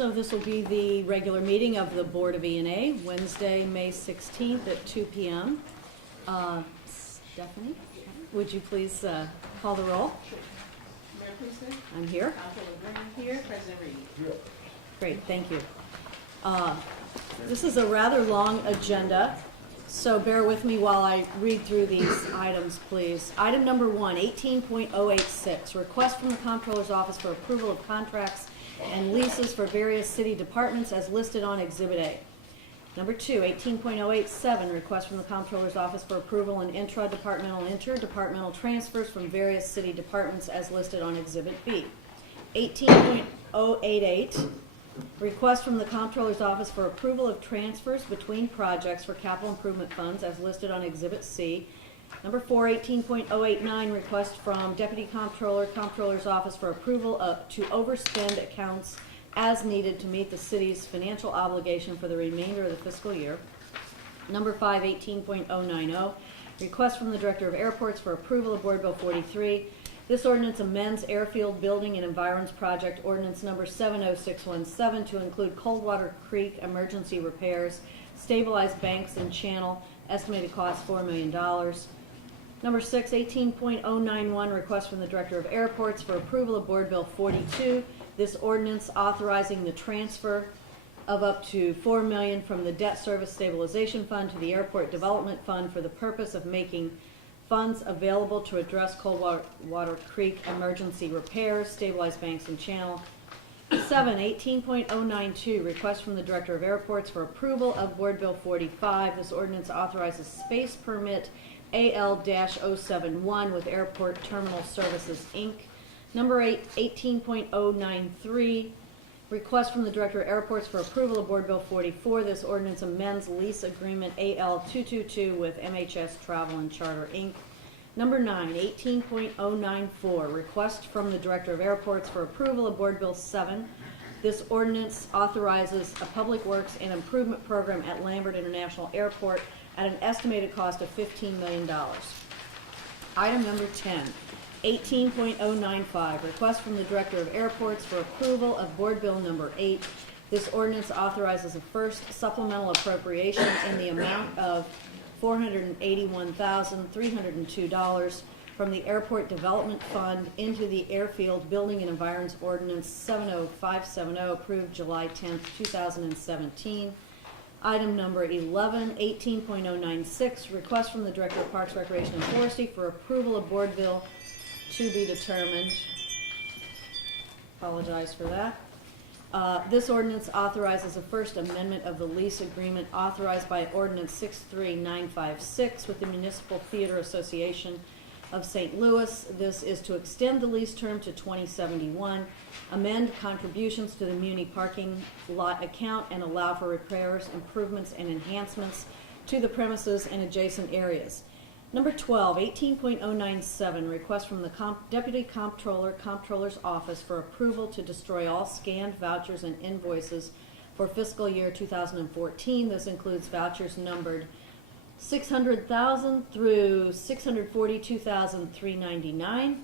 So this will be the regular meeting of the Board of E&A, Wednesday, May 16th at 2 p.m. Stephanie, would you please call the roll? Sure. Mayor Priestley? I'm here. Councilor Brennan here. President Reed? Here. Great, thank you. This is a rather long agenda, so bear with me while I read through these items, please. Item number 1, 18.086, request from the Comptroller's Office for approval of contracts and leases for various city departments as listed on Exhibit A. Number 2, 18.087, request from the Comptroller's Office for approval and intra-departmental, interdepartmental transfers from various city departments as listed on Exhibit B. 18.088, request from the Comptroller's Office for approval of transfers between projects for capital improvement funds as listed on Exhibit C. Number 4, 18.089, request from Deputy Comptroller, Comptroller's Office for approval to overspend accounts as needed to meet the city's financial obligation for the remainder of the fiscal year. Number 5, 18.090, request from the Director of Airports for approval of Board Bill 43. This ordinance amends Airfield Building and Environs Project Ordinance Number 70617 to include Coldwater Creek emergency repairs, stabilize banks and channel, estimated cost $4 million. Number 6, 18.091, request from the Director of Airports for approval of Board Bill 42. This ordinance authorizing the transfer of up to $4 million from the Debt Service Stabilization Fund to the Airport Development Fund for the purpose of making funds available to address Coldwater Creek emergency repairs, stabilize banks and channel. 7, 18.092, request from the Director of Airports for approval of Board Bill 45. This ordinance authorizes space permit AL-071 with Airport Terminal Services, Inc. Number 8, 18.093, request from the Director of Airports for approval of Board Bill 44. This ordinance amends lease agreement AL-222 with MHS Travel and Charter, Inc. Number 9, 18.094, request from the Director of Airports for approval of Board Bill 7. This ordinance authorizes a public works and improvement program at Lambert International Airport at an estimated cost of $15 million. Item number 10, 18.095, request from the Director of Airports for approval of Board Bill number 8. This ordinance authorizes a first supplemental appropriation in the amount of $481,302 from the Airport Development Fund into the Airfield Building and Environs Ordinance 70570, approved July 10, 2017. Item number 11, 18.096, request from the Director of Parks, Recreation, and Forestry for approval of Board Bill to be determined. Apologize for that. This ordinance authorizes a first amendment of the lease agreement authorized by Ordinance 63956 with the Municipal Theater Association of St. Louis. This is to extend the lease term to 2071, amend contributions to the Muni parking lot account, and allow for repairs, improvements, and enhancements to the premises and adjacent areas. Number 12, 18.097, request from the Deputy Comptroller, Comptroller's Office for approval to destroy all scanned vouchers and invoices for fiscal year 2014. This includes vouchers numbered 600,000 through 642,399.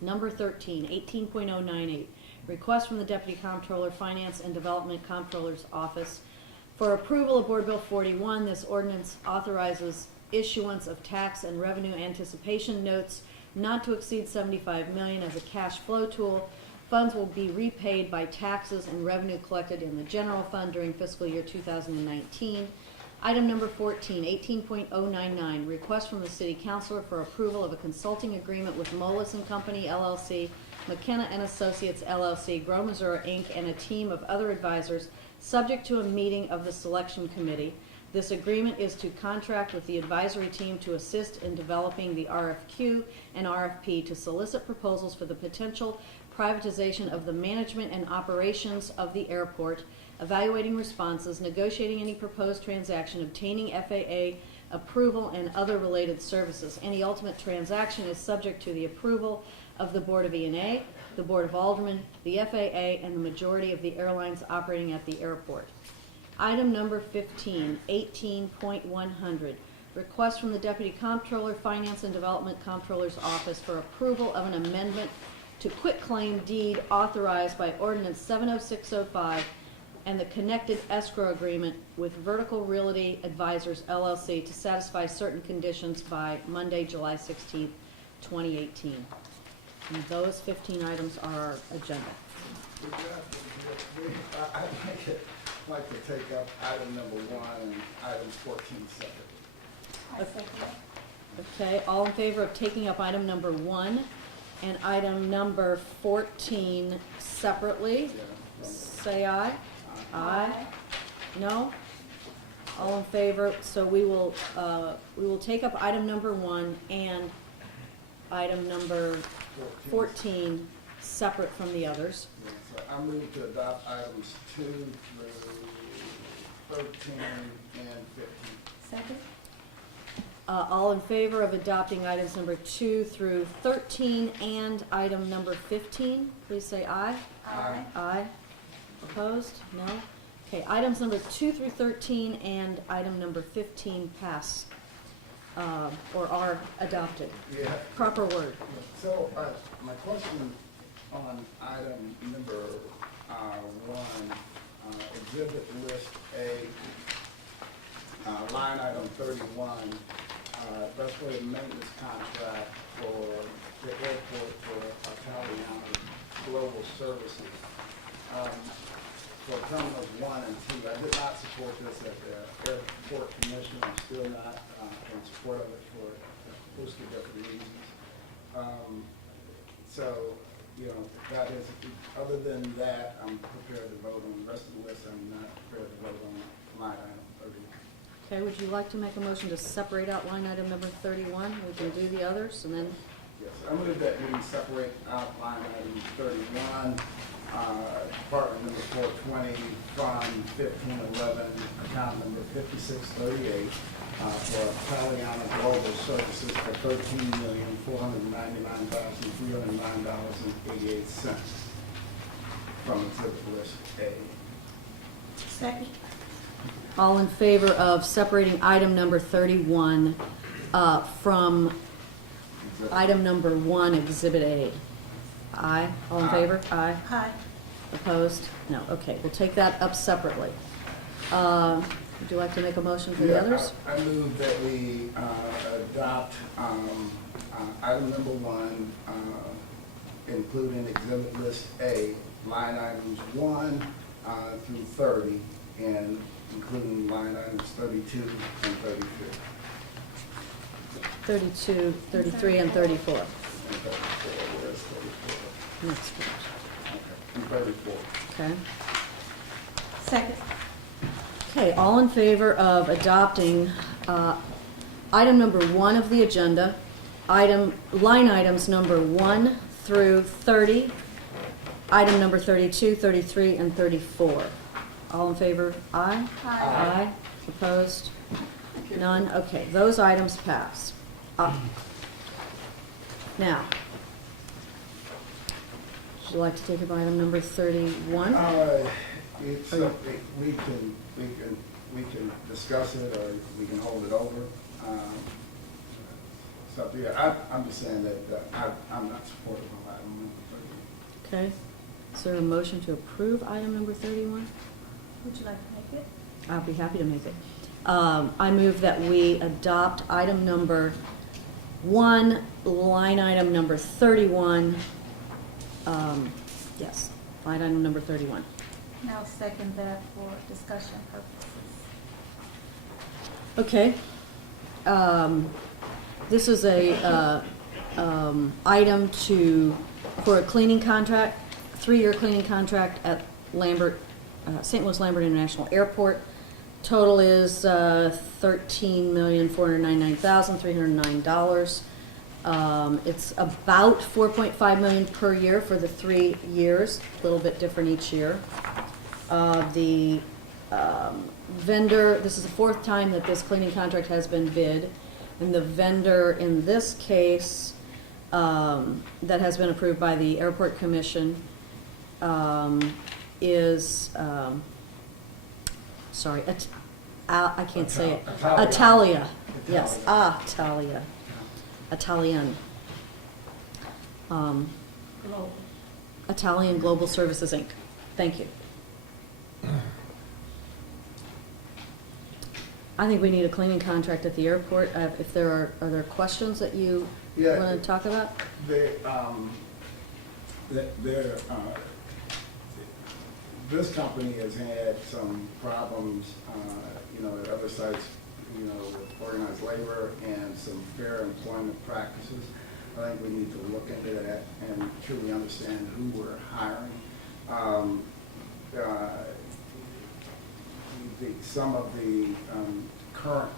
Number 13, 18.098, request from the Deputy Comptroller, Finance and Development Comptroller's Office for approval of Board Bill 41. This ordinance authorizes issuance of tax and revenue anticipation notes not to exceed $75 million as a cash flow tool. Funds will be repaid by taxes and revenue collected in the general fund during fiscal year 2019. Item number 14, 18.099, request from the City Councilor for approval of a consulting agreement with Moelis & Company, LLC, McKenna & Associates, LLC, Grow Missouri, Inc., and a team of other advisors, subject to a meeting of the Selection Committee. This agreement is to contract with the advisory team to assist in developing the RFQ and RFP to solicit proposals for the potential privatization of the management and operations of the airport, evaluating responses, negotiating any proposed transaction, obtaining FAA approval, and other related services. Any ultimate transaction is subject to the approval of the Board of E&A, the Board of Aldermen, the FAA, and the majority of the airlines operating at the airport. Item number 15, 18.100, request from the Deputy Comptroller, Finance and Development Comptroller's Office for approval of an amendment to quitclaim deed authorized by ordinance 70605 and the connected escrow agreement with Vertical Realty Advisors LLC to satisfy certain conditions by Monday, July 16th, 2018. And those 15 items are our agenda. I'd like to take up item number 1 and item 14 separately. I second that. Okay, all in favor of taking up item number 1 and item number 14 separately, say aye. Aye. No? All in favor, so we will take up item number 1 and item number 14 separate from the others. Yeah, so I move to adopt items 2 through 13 and 15. Second? All in favor of adopting items number 2 through 13 and item number 15, please say aye. Aye. Aye. Opposed? No? Okay, items number 2 through 13 and item number 15 pass, or are adopted. Yeah. Proper word. So my question on item number 1, exhibit list A, line item 31, best way to maintenance contract for the airport for Italiana Global Services. For terminals 1 and 2, I did not support this at the airport commission. I'm still not in support of it for a host of different reasons. So, that is, other than that, I'm prepared to vote on the rest of the list. I'm not prepared to vote on line item 31. Okay, would you like to make a motion to separate out line item number 31? We can do the others, and then, Yes, I move that we separate out line item 31, department number 420, fund 1511, account number 5638, for Italiana Global Services for $13,499,309.88 from exhibit list A. Second? all in favor of separating item number 31 from item number 1, Exhibit A? Aye. All in favor? Aye. Aye. Opposed? No. Okay, we'll take that up separately. Would you like to make a motion for the others? I move that we adopt item number 1, including exhibit list A, line items 1 through 30, and including line items 32 and 33. 32, 33, and 34. And 34, where's 34? Next page. Okay, and 34. Okay. Second? Okay, all in favor of adopting item number 1 of the agenda, line items number 1 through 30, item number 32, 33, and 34. All in favor? Aye? Aye. Opposed? None? Okay, those items pass. Now, would you like to take up item number 31? It's, we can discuss it, or we can hold it over. It's up to you. I'm just saying that I'm not supportive of item number 31. Okay. Is there a motion to approve item number 31? Would you like to make it? I'll be happy to make it. I move that we adopt item number 1, line item number 31. Yes, line item number 31. And I'll second that for discussion purposes. Okay. This is a item for a cleaning contract, 3-year cleaning contract at St. Louis Lambert International Airport. Total is $13,499,309. It's about $4.5 million per year for the 3 years, a little bit different each year. The vendor, this is the 4th time that this cleaning contract has been bid, and the vendor in this case that has been approved by the Airport Commission is, sorry, I can't say it. Italia. Yes, Italia. Italian. Global. Italian Global Services, Inc. Thank you. I think we need a cleaning contract at the airport. If there are there questions that you Yeah. want to talk about? This company has had some problems, at other sites, with organized labor and some fair employment practices. I think we need to look into that and truly understand who we're hiring. Some of the current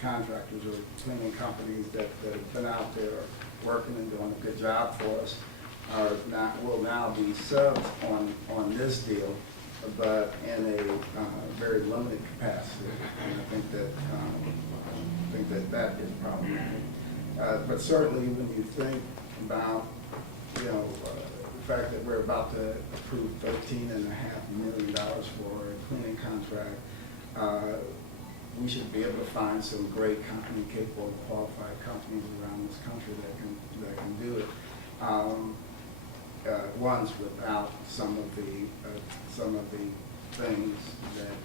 contractors or cleaning companies that have been out there working and doing a good job for us will now be subs on this deal, but in a very limited capacity. And I think that is problematic. But certainly when you think about, the fact that we're about to approve $13.5 million for a cleaning contract, we should be able to find some great company, capable, qualified companies around this country that can do it. Ones without some of the things that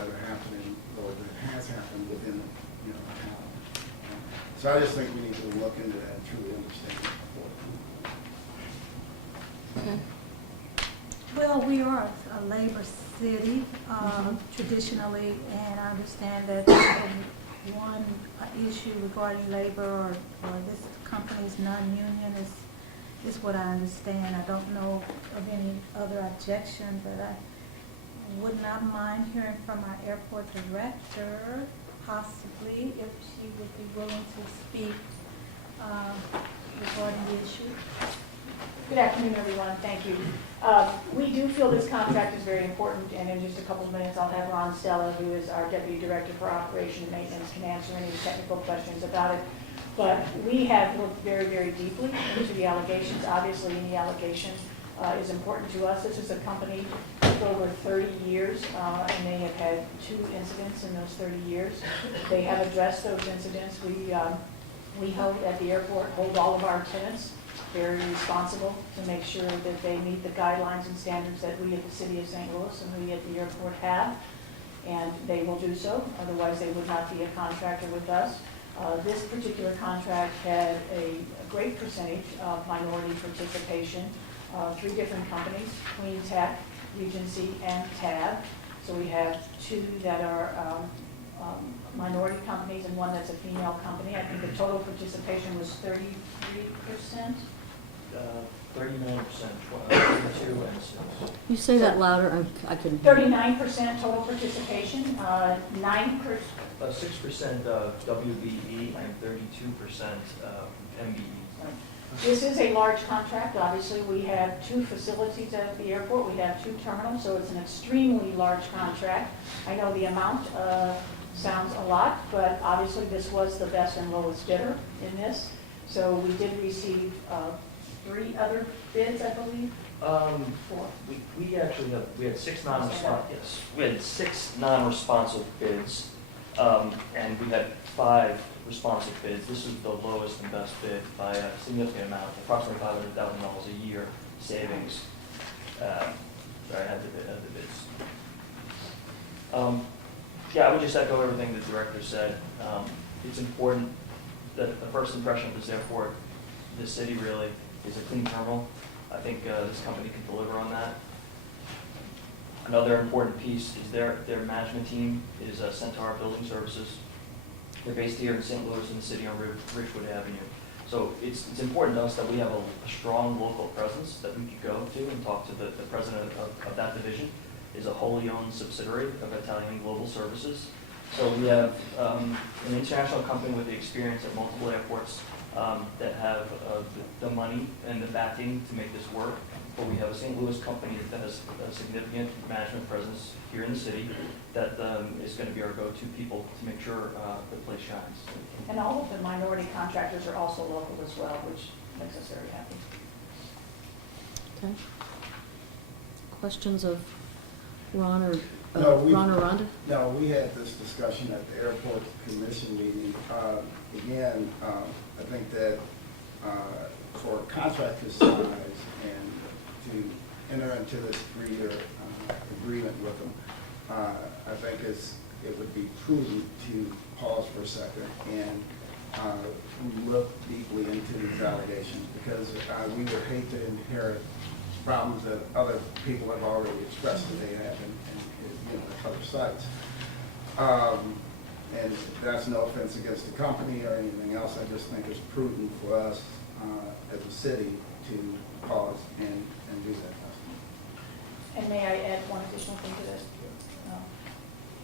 are happening or that has happened within town. So I just think we need to look into that and truly understand it. Okay. Well, we are a labor city, traditionally, and I understand that one issue regarding labor or this company's non-union is what I understand. I don't know of any other objection, but I would not mind hearing from our airport director, possibly, if she would be willing to speak regarding the issue. Good afternoon, everyone. Thank you. We do feel this contract is very important, and in just a couple of minutes, I'll have Ron Stella, who is our Deputy Director for Operation and Maintenance, can answer any technical questions about it. But we have looked very, very deeply into the allegations. Obviously, any allegation is important to us. This is a company for over 30 years, and they have had 2 incidents in those 30 years. They have addressed those incidents. We hold at the airport, hold all of our tenants very responsible to make sure that they meet the guidelines and standards that we at the City of St. Louis and we at the airport have, and they will do so. Otherwise, they would not be a contractor with us. This particular contract had a great percentage of minority participation. 3 different companies, Clean Tech, Regency, and TAB. So we have 2 that are minority companies and 1 that's a female company. I think the total participation was 33%. 39%, 22, and 6. You say that louder, I couldn't. 39% total participation, 9%. 6% WBE and 32% MBE. This is a large contract. Obviously, we have 2 facilities at the airport. We have 2 terminals, so it's an extremely large contract. I know the amount sounds a lot, but obviously this was the best and lowest bidder in this. So we did receive 3 other bids, I believe. 4. We actually had 6 non-responsive. Yes, we had 6 non-responsive bids, and we had 5 responsive bids. This is the lowest and best bid by a significant amount, approximately $500,000 a year savings. At the bids. Yeah, I would just echo everything the director said. It's important that the first impression of this airport, this city really, is a clean terminal. I think this company can deliver on that. Another important piece is their management team is Centaur Building Services. They're based here in St. Louis in the city on Richwood Avenue. So it's important to us that we have a strong local presence that we could go to and talk to the president of that division. Is a wholly owned subsidiary of Italian Global Services. So we have an international company with the experience at multiple airports that have the money and the backing to make this work. But we have a St. Louis company that has a significant management presence here in the city that is going to be our go-to people to make sure the place shines. And all of the minority contractors are also local as well, which makes us very happy. Okay. Questions of Ron or No, Rhonda? No, we had this discussion at the airport commission meeting. Again, I think that for a contract this size and to enter into this 3-year agreement with them, I think it would be prudent to pause for a second and look deeply into these allegations, because we would hate to inherit problems that other people have already expressed that they have in at other sites. And that's no offense against the company or anything else. I just think it's prudent for us as a city to pause and do that. And may I add one additional thing to this?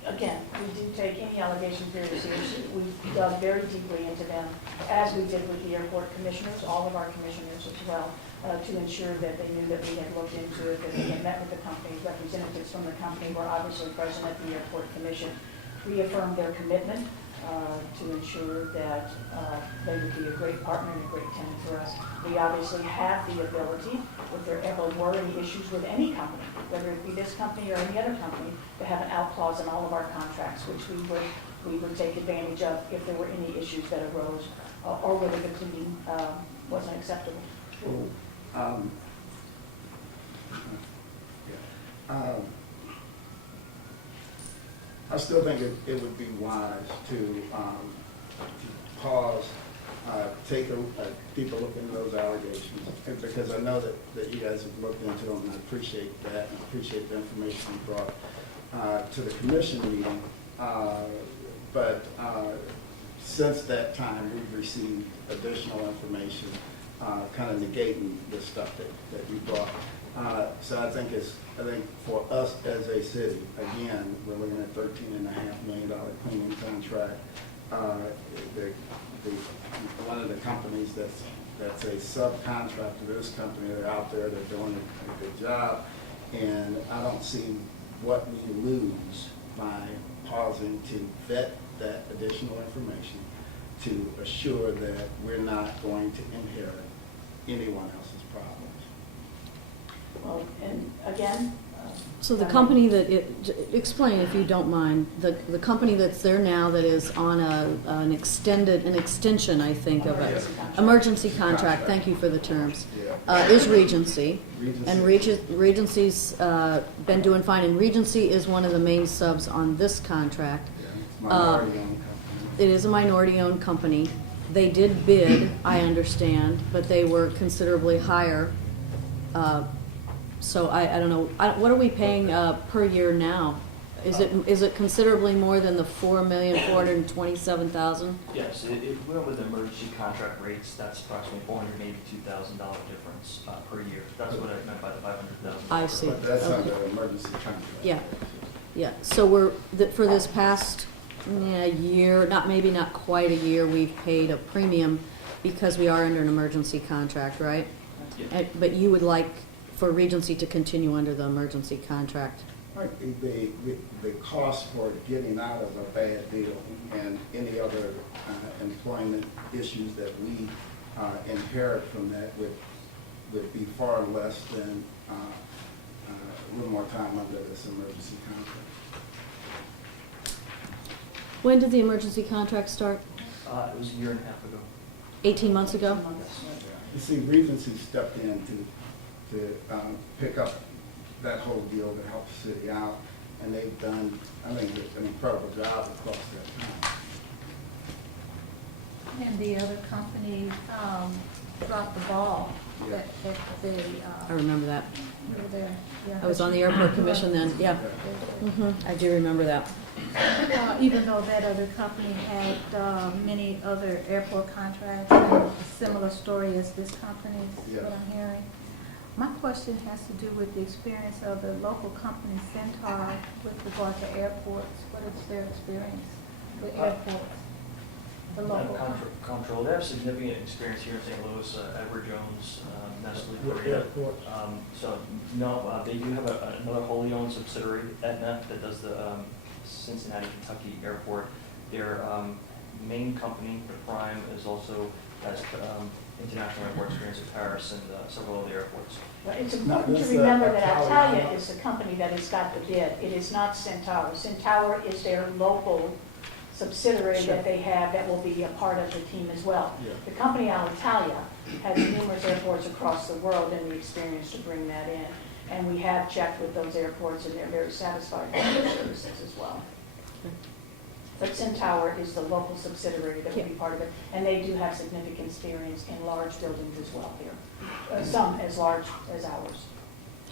Again, we do take any allegations very seriously. We've dug very deeply into them, as we did with the airport commissioners, all of our commissioners as well, to ensure that they knew that we had looked into it, that we had met with the company. Representatives from the company were obviously present at the airport commission, reaffirmed their commitment to ensure that they would be a great partner and a great tenant for us. We obviously have the ability, if there ever were any issues with any company, whether it be this company or any other company, to have an out clause in all of our contracts, which we would take advantage of if there were any issues that arose, or whether the cleaning wasn't acceptable. I still think it would be wise to pause, take a deeper look into those allegations, because I know that you guys have looked into them, and I appreciate that, and I appreciate the information you brought to the commission meeting. But since that time, we've received additional information kind of negating the stuff that you brought. So I think for us as a city, again, we're looking at $13.5 million cleaning contract. One of the companies that's a subcontractor to this company, they're out there, they're doing a good job, and I don't see what we lose by pausing to vet that additional information to assure that we're not going to inherit anyone else's problems. Well, and again. So the company explain if you don't mind, the company that's there now that is on an extension, I think, of an emergency contract, thank you for the terms, is Regency. And Regency's been doing fine, and Regency is one of the main subs on this contract. Yeah, it's minority-owned company. It is a minority-owned company. They did bid, I understand, but they were considerably higher. So I don't know, what are we paying per year now? Is it considerably more than the $4,427,000? Yes, if we went with the emergency contract rates, that's approximately $482,000 difference per year. That's what I meant by the $500,000. I see. But that's Okay. under emergency contract. Yeah. So for this past year, maybe not quite a year, we've paid a premium because we are under an emergency contract, right? Yeah. But you would like for Regency to continue under the emergency contract? Right, the cost for getting out of a bad deal and any other employment issues that we inherit from that would be far less than a little more time under this emergency contract. When did the emergency contract start? It was a year and a half ago. 18 months ago? You see, Regency stepped in to pick up that whole deal to help the city out, and they've done, I think, an incredible job across that time. And the other company dropped the ball. Yeah. I remember that. Over there. Yeah. I was on the airport commission then, yeah. I do remember that. Even though that other company had many other airport contracts and a similar story as this company, is what I'm hearing. My question has to do with the experience of the local company, Centaur, with regard to airports. What is their experience with airports? The local Control. They have significant experience here in St. Louis. Edward Jones, Nestle, What Korea. airport? So no, they do have another wholly owned subsidiary, Aetna, that does the Cincinnati, Kentucky airport. Their main company, the Prime, has international airport experience at Paris and several other airports. But it's important to remember that Altalia is the company that has got the bid. It is not Centaur. Centaur is their local subsidiary Sure. that they have that will be a part of the team as well. Yeah. The company Alitalia has numerous airports across the world and the experience to bring that in. And we have checked with those airports and they're very satisfied with their services as well. But Centaur is the local subsidiary that will be part of it, and they do have significant experience in large buildings as well here. Some as large as ours.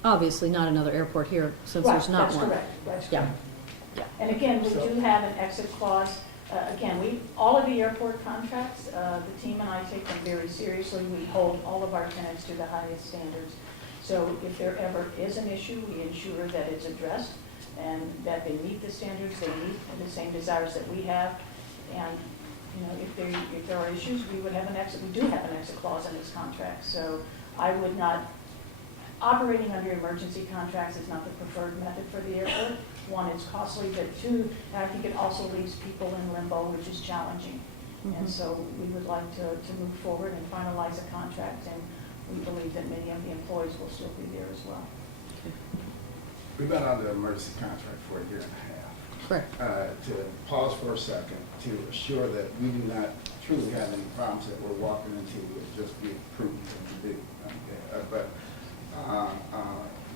Obviously, not another airport here, since there's not one. Right, that's correct, that's Yeah. correct. And again, we do have an exit clause. Again, all of the airport contracts, the team and I take them very seriously. We hold all of our tenants to the highest standards. So if there ever is an issue, we ensure that it's addressed and that they meet the standards, they meet the same desires that we have. And, you know, if there are issues, we do have an exit clause in this contract. So I would not, operating under emergency contracts is not the preferred method for the airport. One, it's costly, but two, and I think it also leaves people in limbo, which is challenging. And Mhm. so we would like to move forward and finalize a contract, and we believe that many of the employees will still be there as well. We've been under emergency contract for a year and a half. Correct. To pause for a second, to assure that we do not truly have any problems that we're walking into, would just be prudent thing to do. Okay? But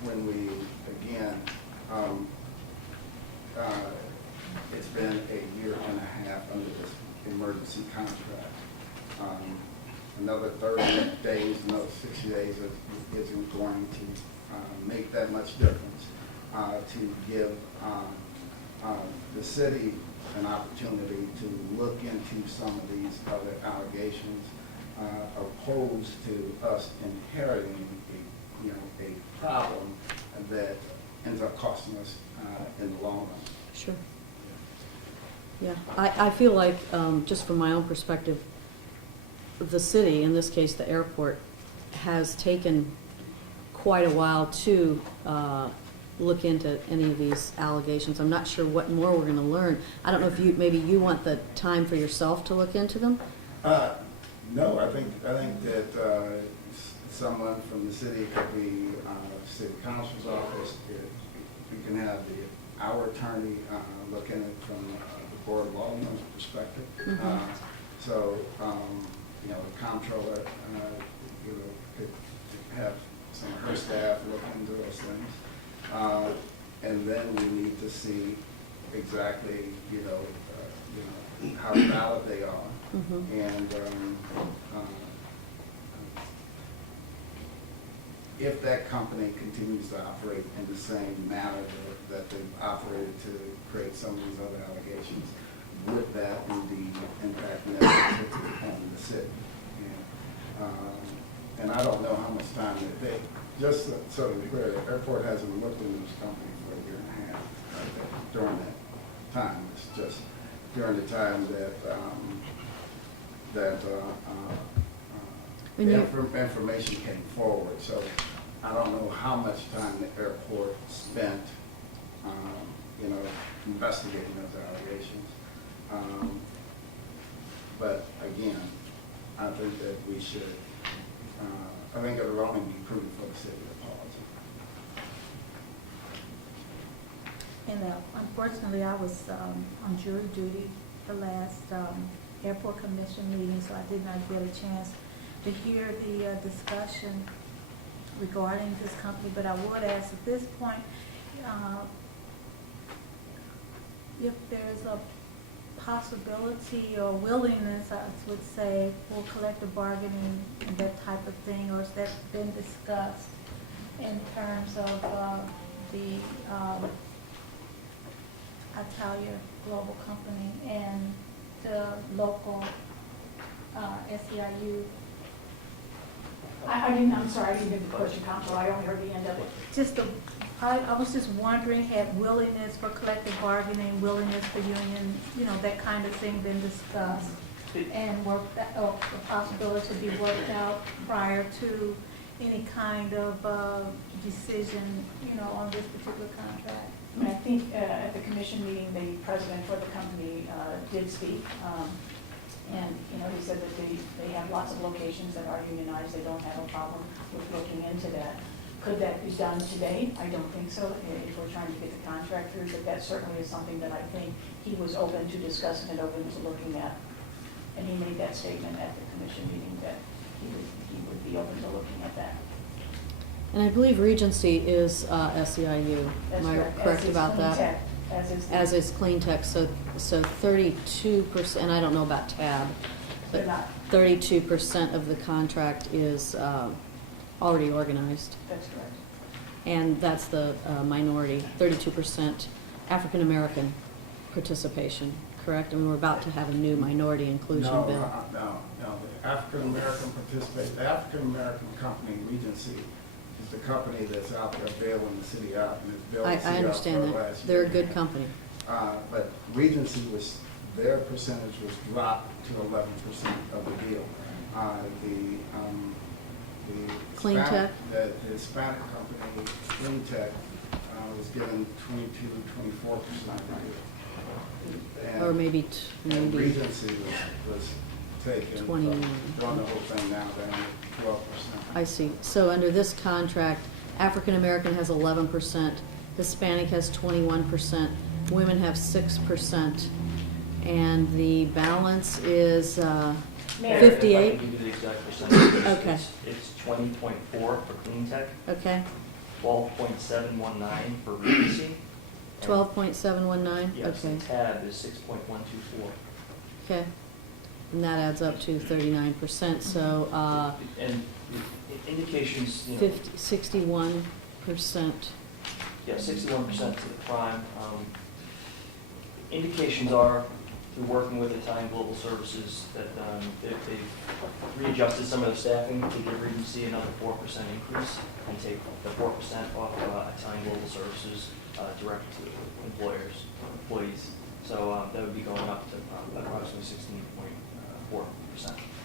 when we, again, it's been a year and a half under this emergency contract. Another 30 days, another 60 days isn't going to make that much difference to give the city an opportunity to look into some of these other allegations, opposed to us inheriting a problem that ends up costing us in the long run. Sure. Yeah, I feel like, just from my own perspective, the city, in this case the airport, has taken quite a while to look into any of these allegations. I'm not sure what more we're going to learn. I don't know if maybe you want the time for yourself to look into them? No, I think that someone from the city, it could be city council's office. We can have our attorney look at it from the board of alderman's perspective. Mhm. So, the comptroller, could have some of her staff look into those things. And then we need to see exactly, how valid they are. Mhm. And if that company continues to operate in the same manner that they've operated to create some of these other allegations, would that indeed impact negatively on the city? And I don't know how much time they just so to be clear, the airport hasn't looked into this company for a year and a half during that time. It's just during the time that information came forward. So I don't know how much time the airport spent, investigating those allegations. But again, I think that we should, I think it would only be prudent for the city to pause. And unfortunately, I was on jury duty the last airport commission meeting, so I did not get a chance to hear the discussion regarding this company. But I would ask at this point, if there's a possibility or willingness, I would say, for collective bargaining and that type of thing, or has that been discussed in terms of the Italia Global Company and the local SEIU? I'm sorry, I didn't get the question, Counselor, I only heard the end of it. I was just wondering, had willingness for collective bargaining, willingness for union, that kind of thing been discussed? And or the possibility to be worked out prior to any kind of decision, on this particular contract? And I think at the commission meeting, the president for the company did speak. And, he said that they have lots of locations that are unionized. They don't have a problem with looking into that. Could that be done today? I don't think so, if we're trying to get the contract through, but that certainly is something that I think he was open to discussing and open to looking at. And he made that statement at the commission meeting that he would be open to looking at that. And I believe Regency is SEIU. That's Am I correct. correct As is about Clean that? Tech, As is. the- As is Clean Tech, so 32%, and I don't know about TAB, They're but not. 32% of the contract is already organized. That's correct. And that's the minority, 32% African American participation, correct? I mean, we're about to have a new minority inclusion No, bill. no. The African American the African American company, Regency, is the company that's out there bailing the city out, and it's bailed I the city out understand for the that. last They're a year. good company. But Regency their percentage was dropped to 11% of the deal. The Clean Hispanic- Tech? The Hispanic company, Clean Tech, was given 22-24% of the deal. And- Or maybe And Regency was taken, 21. throwing the whole thing down to 12%. I see. So under this contract, African American has 11%, Hispanic has 21%, women have 6%, and the balance is Mayor, If I 58? can give you the exact percentage. Okay. It's 20.4 for Clean Tech, Okay, 12.719 for Regency. 12.719? Yes, Okay, the tab is 6.124. okay. And that adds up to 39%, so And the indications, you know, 61%. yeah, 61% to the prime. Indications are, through working with Italian Global Services, that they've readjusted some of the staffing to give Regency another 4% increase and take the 4% off Italian Global Services direct to employees. So that would be going up to approximately 16.4%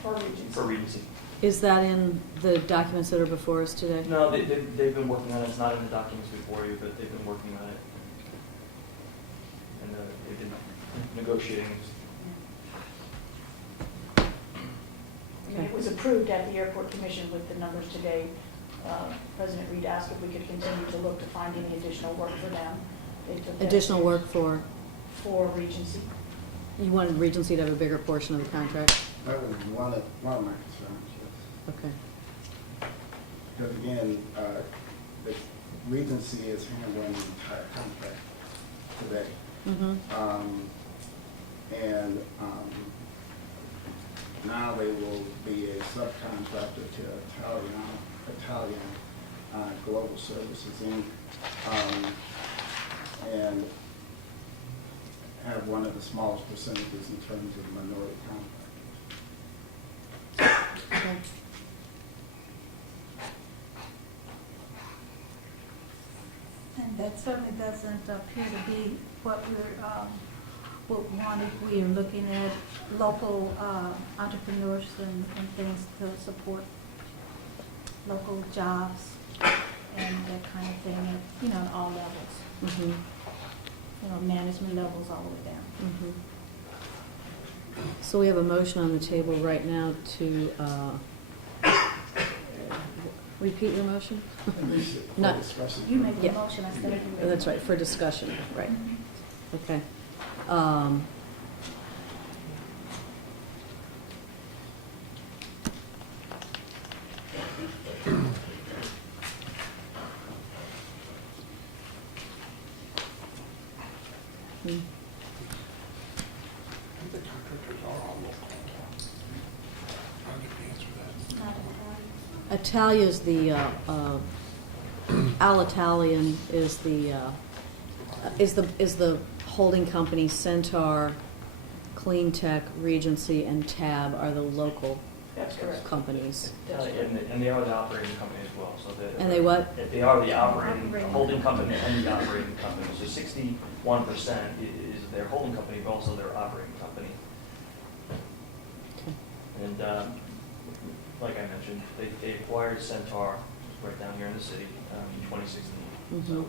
For Regency. for Regency. Is that in the documents that are before us today? No, they've been working on it. It's not in the documents before you, but they've been working on it. And they've been negotiating. I mean, it was approved at the airport commission with the numbers today. President Reed asked if we could continue to look to find any additional work for them. They took that Additional work for, for Regency. you wanted Regency to have a bigger portion of the contract? That was one of my concerns, yes. Okay. Because again, the Regency is handling the entire contract today. Mm-hmm. Now they will be a subcontractor to Italian Global Services, Inc., and have one of the smallest percentages in terms of minority contractors. Okay. And that certainly doesn't appear to be what what we want if we are looking at local entrepreneurs and things to support local jobs and that kind of thing, at, you know, at all levels, Mm-hmm. you know, management levels all the way down. Mm-hmm. So we have a motion on the table right now to, repeat your motion? Not- You make the Yeah. motion, I said. That's right, for discussion, right. Okay. Hmm. The contractors are all local. I'll get the answer to that. Italia's the, Al-Italian is the holding company. Centaur, Clean Tech, Regency, and Tab are the local That's correct. companies. And they are the operating company as well, so they. And they what? They are the operating, holding company and the operating company. So 61% is their holding company, but also their operating company. Okay. And like I mentioned, they acquired Centaur right down here in the city in 2016. Mhm. So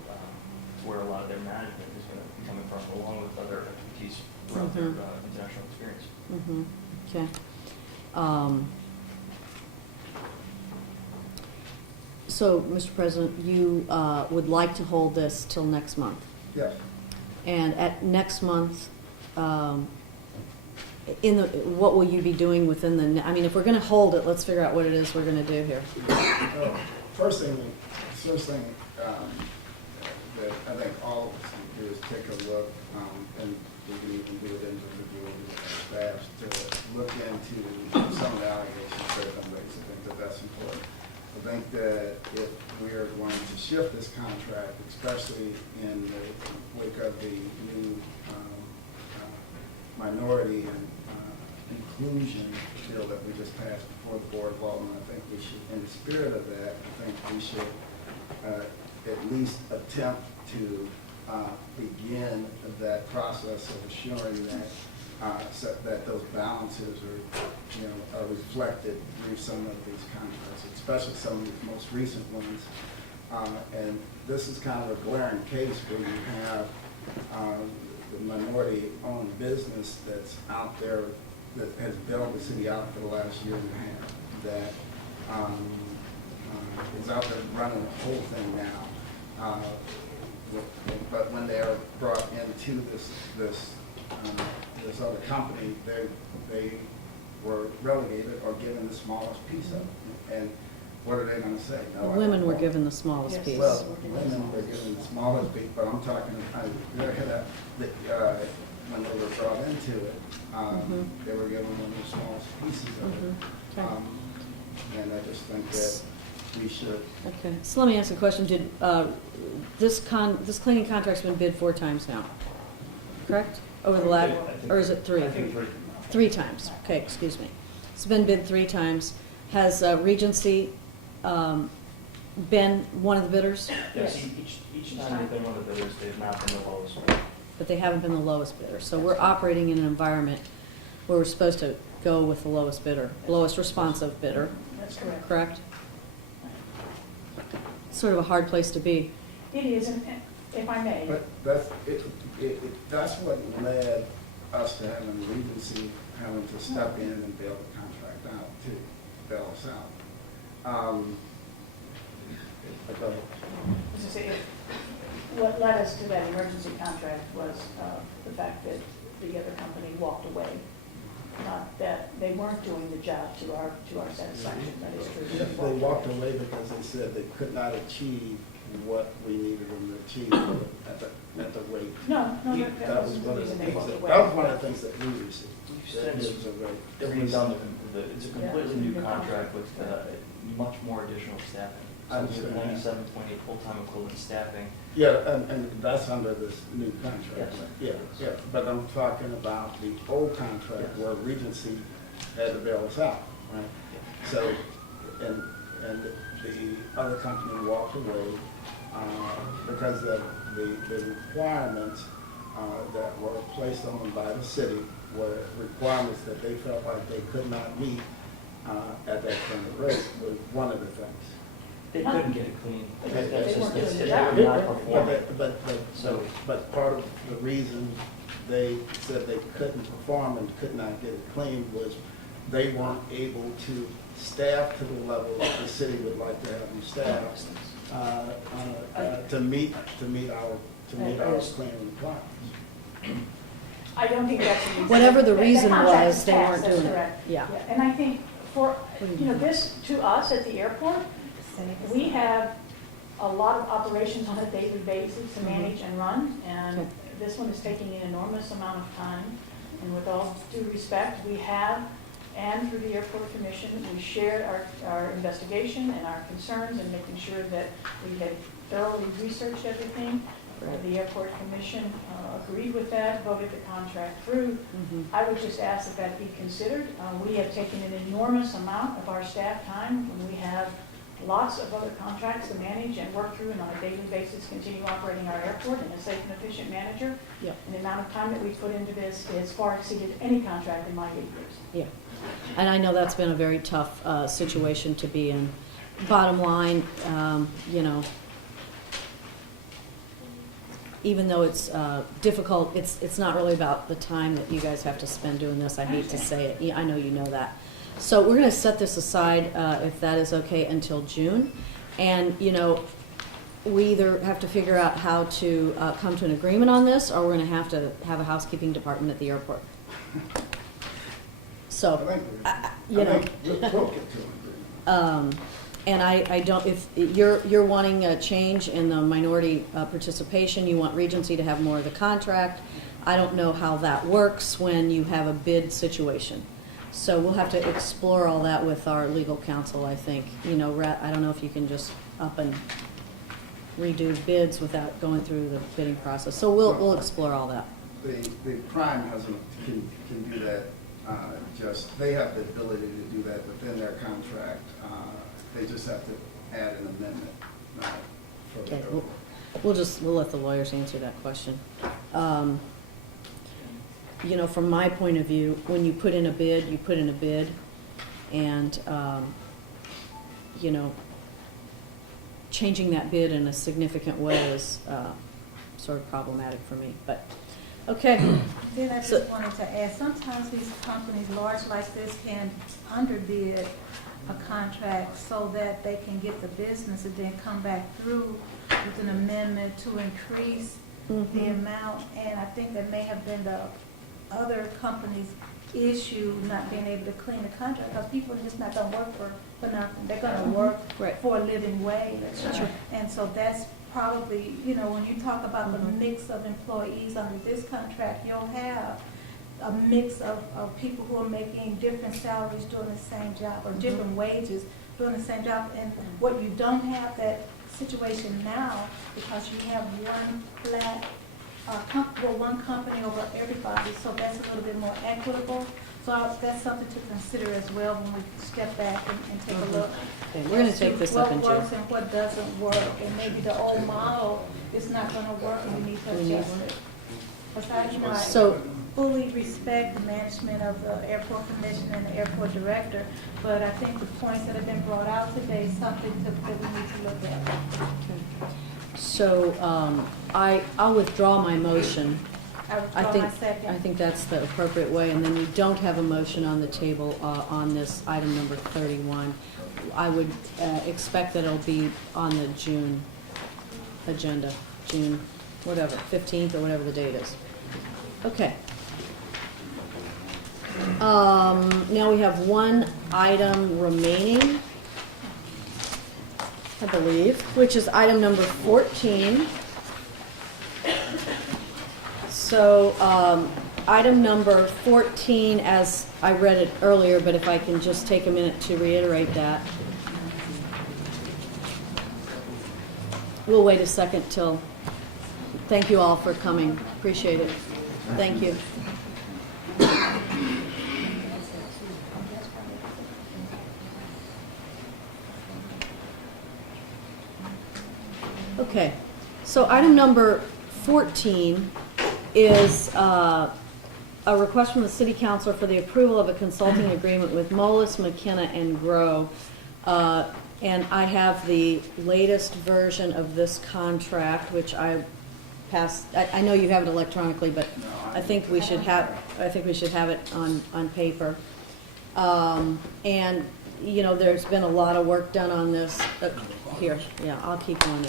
it's where a lot of their management is going to be coming from, along with other expertise throughout their Mhm. international experience. Mm-hmm, okay. So, Mr. President, you would like to hold this till next month? Yes. And at next month, what will you be doing within I mean, if we're gonna hold it, let's figure out what it is we're gonna do here. First thing that I think all of us can do is take a look, and we can even do it individually with our staff to look into some of the allegations that have been raised. I think that that's important. I think that if we are going to shift this contract, especially in the wake of the new minority and inclusion bill that we just passed before the Board of Aldermen, I think we should, in the spirit of that, I think we should at least attempt to begin that process of assuring that that those balances are reflected through some of these contracts, especially some of the most recent ones. And this is kind of a glaring case where you have the minority-owned business that's out there that has bailed the city out for the last year and a half, that is out there running the whole thing now. But when they are brought into this other company, they were relegated or given the smallest piece of it. And what are they going to say? The women were given the smallest Yes. piece. Well, women were given the smallest piece, but I'm talking, when they were brought into it, they were given one of the smallest pieces of it. Okay. And I just think that we should. Okay, so let me ask a question. Did, this cleaning contract's been bid 4 times now, correct? Over the last, or is it 3? I think 3. 3 times, okay, excuse me. It's been bid 3 times. Has Regency been one of the bidders? Yes, each time they've been one of the bidders, they've not been the lowest one. But they haven't been the lowest bidder. So we're operating in an environment where we're supposed to go with the lowest bidder, lowest responsive bidder, That's correct. correct? Sort of a hard place to be. It is, and if I may. But that's what led us to having Regency having to step in and bail the contract out, to bail us out. Go ahead. As I say, what led us to that emergency contract was the fact that the other company walked away. Not that they weren't doing the job to our satisfaction, that is true. Yes, they walked away because they said they could not achieve what we needed them to achieve at the rate. No, That that was was the one of the reason they things walked that, away. that was one of the things that we received. Since It was a rate. It was- redone it's a completely Yeah. new contract with much more additional staffing. I So we have understand. 97.8 full-time equivalent staffing. Yeah, and that's under this new contract. Yes. Yeah, but I'm talking about the old contract where Regency had to bail us out, right? So, and the other company walked away because of the requirements that were placed on them by the city were requirements that they felt like they could not meet at that current rate was one of the things. They couldn't get it clean. They That's just, weren't doing it's, the they job. were not performing. So- But part of the reason they said they couldn't perform and could not get it clean was they weren't able to staff to the level that the city would like to have them staffed to meet our cleaning requirements. I don't think that's the reason. Whatever the reason contract was, is they passed, weren't that's doing it. correct. Yeah. And I think for, this, to us at the airport, we have a lot of operations on a daily basis to manage and run, and Okay. this one is taking an enormous amount of time. And with all due respect, we have, and through the airport commission, we shared our investigation and our concerns and making sure that we had thoroughly researched everything. The airport commission agreed with that, voted the contract through. I would just ask that that be considered. We have taken an enormous amount of our staff time when we have lots of other contracts to manage and work through and on a daily basis continue operating our airport in a safe and efficient manner. Yeah. And the amount of time that we've put into this has far exceeded any contract in my 8 years. Yeah, and I know that's been a very tough situation to be in. Bottom line, even though it's difficult, it's not really about the time that you guys have to spend doing this. I hate to say it. Yeah, I know you know that. So we're going to set this aside, if that is okay, until June. And, you know, we either have to figure out how to come to an agreement on this, or we're gonna have to have a housekeeping department at the airport. So, you know. we'll get to an And I don't, if you're wanting a change in the minority participation, you want Regency to have more of the contract. I don't know how that works when you have a bid situation. So we'll have to explore all that with our legal counsel, I think. You know, I don't know if you can just up and redo bids without going through the bidding process. So we'll explore all that. The prime can do that, just, they have the ability to do that within their contract. They just have to add an amendment, not further Okay, go. we'll let the lawyers answer that question. You know, from my point of view, when you put in a bid, you put in a bid, and, you know, changing that bid in a significant way is sort of problematic for me, but, okay. Then I So- just wanted to add, sometimes these companies, large like this, can underbid a contract so that they can get the business and then come back through with an amendment to increase the Mhm. amount. And I think that may have been the other company's issue, not being able to clean the contract, because people are just not gonna work for nothing. They're gonna work Right. for a living wage. Sure. And so that's probably, you know, when you talk about the Mhm. mix of employees under this contract, you'll have a mix of people who are making different salaries doing the same job, or different wages doing the same job. And what you don't have that situation now, because you have one flat, one company over everybody, so that's a little bit more equitable. So that's something to consider as well when we step back and take a look. Okay, we're gonna as take to this up in what June. works and what doesn't work, and maybe the old model is not gonna work, and we need to We need adjust it. Because I, you know, I So, fully respect the management of the airport commission and the airport director, but I think the points that have been brought out today is something that we need to look at. so, I'll withdraw my motion. I I withdraw think, my second. I think that's the appropriate way, and then you don't have a motion on the table on this item number 31. I would expect that it'll be on the June agenda, June, whatever, 15th or whatever the date is. Okay. Now we have one item remaining, I believe, which is item number 14. So, item number 14, as I read it earlier, but if I can just take a minute to reiterate that. We'll wait a second till, thank you all for coming, appreciate it. Thank you. Okay, so item number 14 is a request from the City Council for the approval of a consulting agreement with Moelis, McKenna, and Grow. And I have the latest version of this contract, which I passed. I know you have it electronically, but I think we should have it on paper. And you know, there's been a lot of work done on this. Here, yeah, I'll keep going.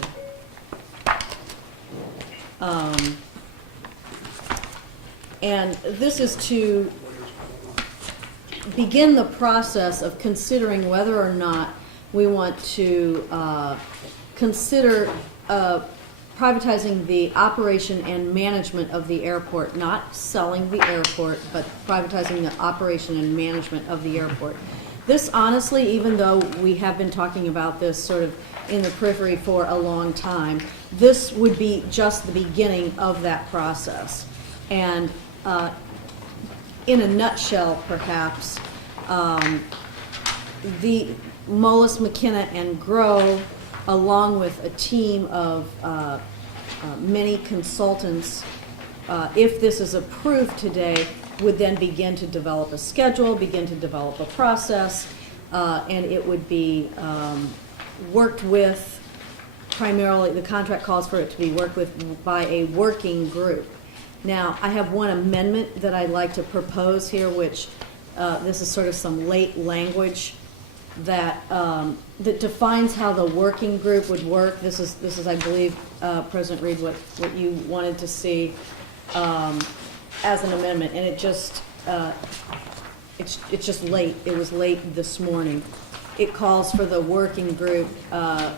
And this is to begin the process of considering whether or not we want to consider privatizing the operation and management of the airport, not selling the airport, but privatizing the operation and management of the airport. This honestly, even though we have been talking about this sort of in the periphery for a long time, this would be just the beginning of that process. And in a nutshell, perhaps, the Moelis, McKenna, and Grow, along with a team of many consultants, if this is approved today, would then begin to develop a schedule, begin to develop a process, and it would be worked with, primarily, the contract calls for it to be worked with by a working group. Now, I have one amendment that I'd like to propose here, which this is sort of some late language that defines how the working group would work. This is, I believe, President Reed, what you wanted to see as an amendment, and it's just late. It was late this morning. It calls for the working group,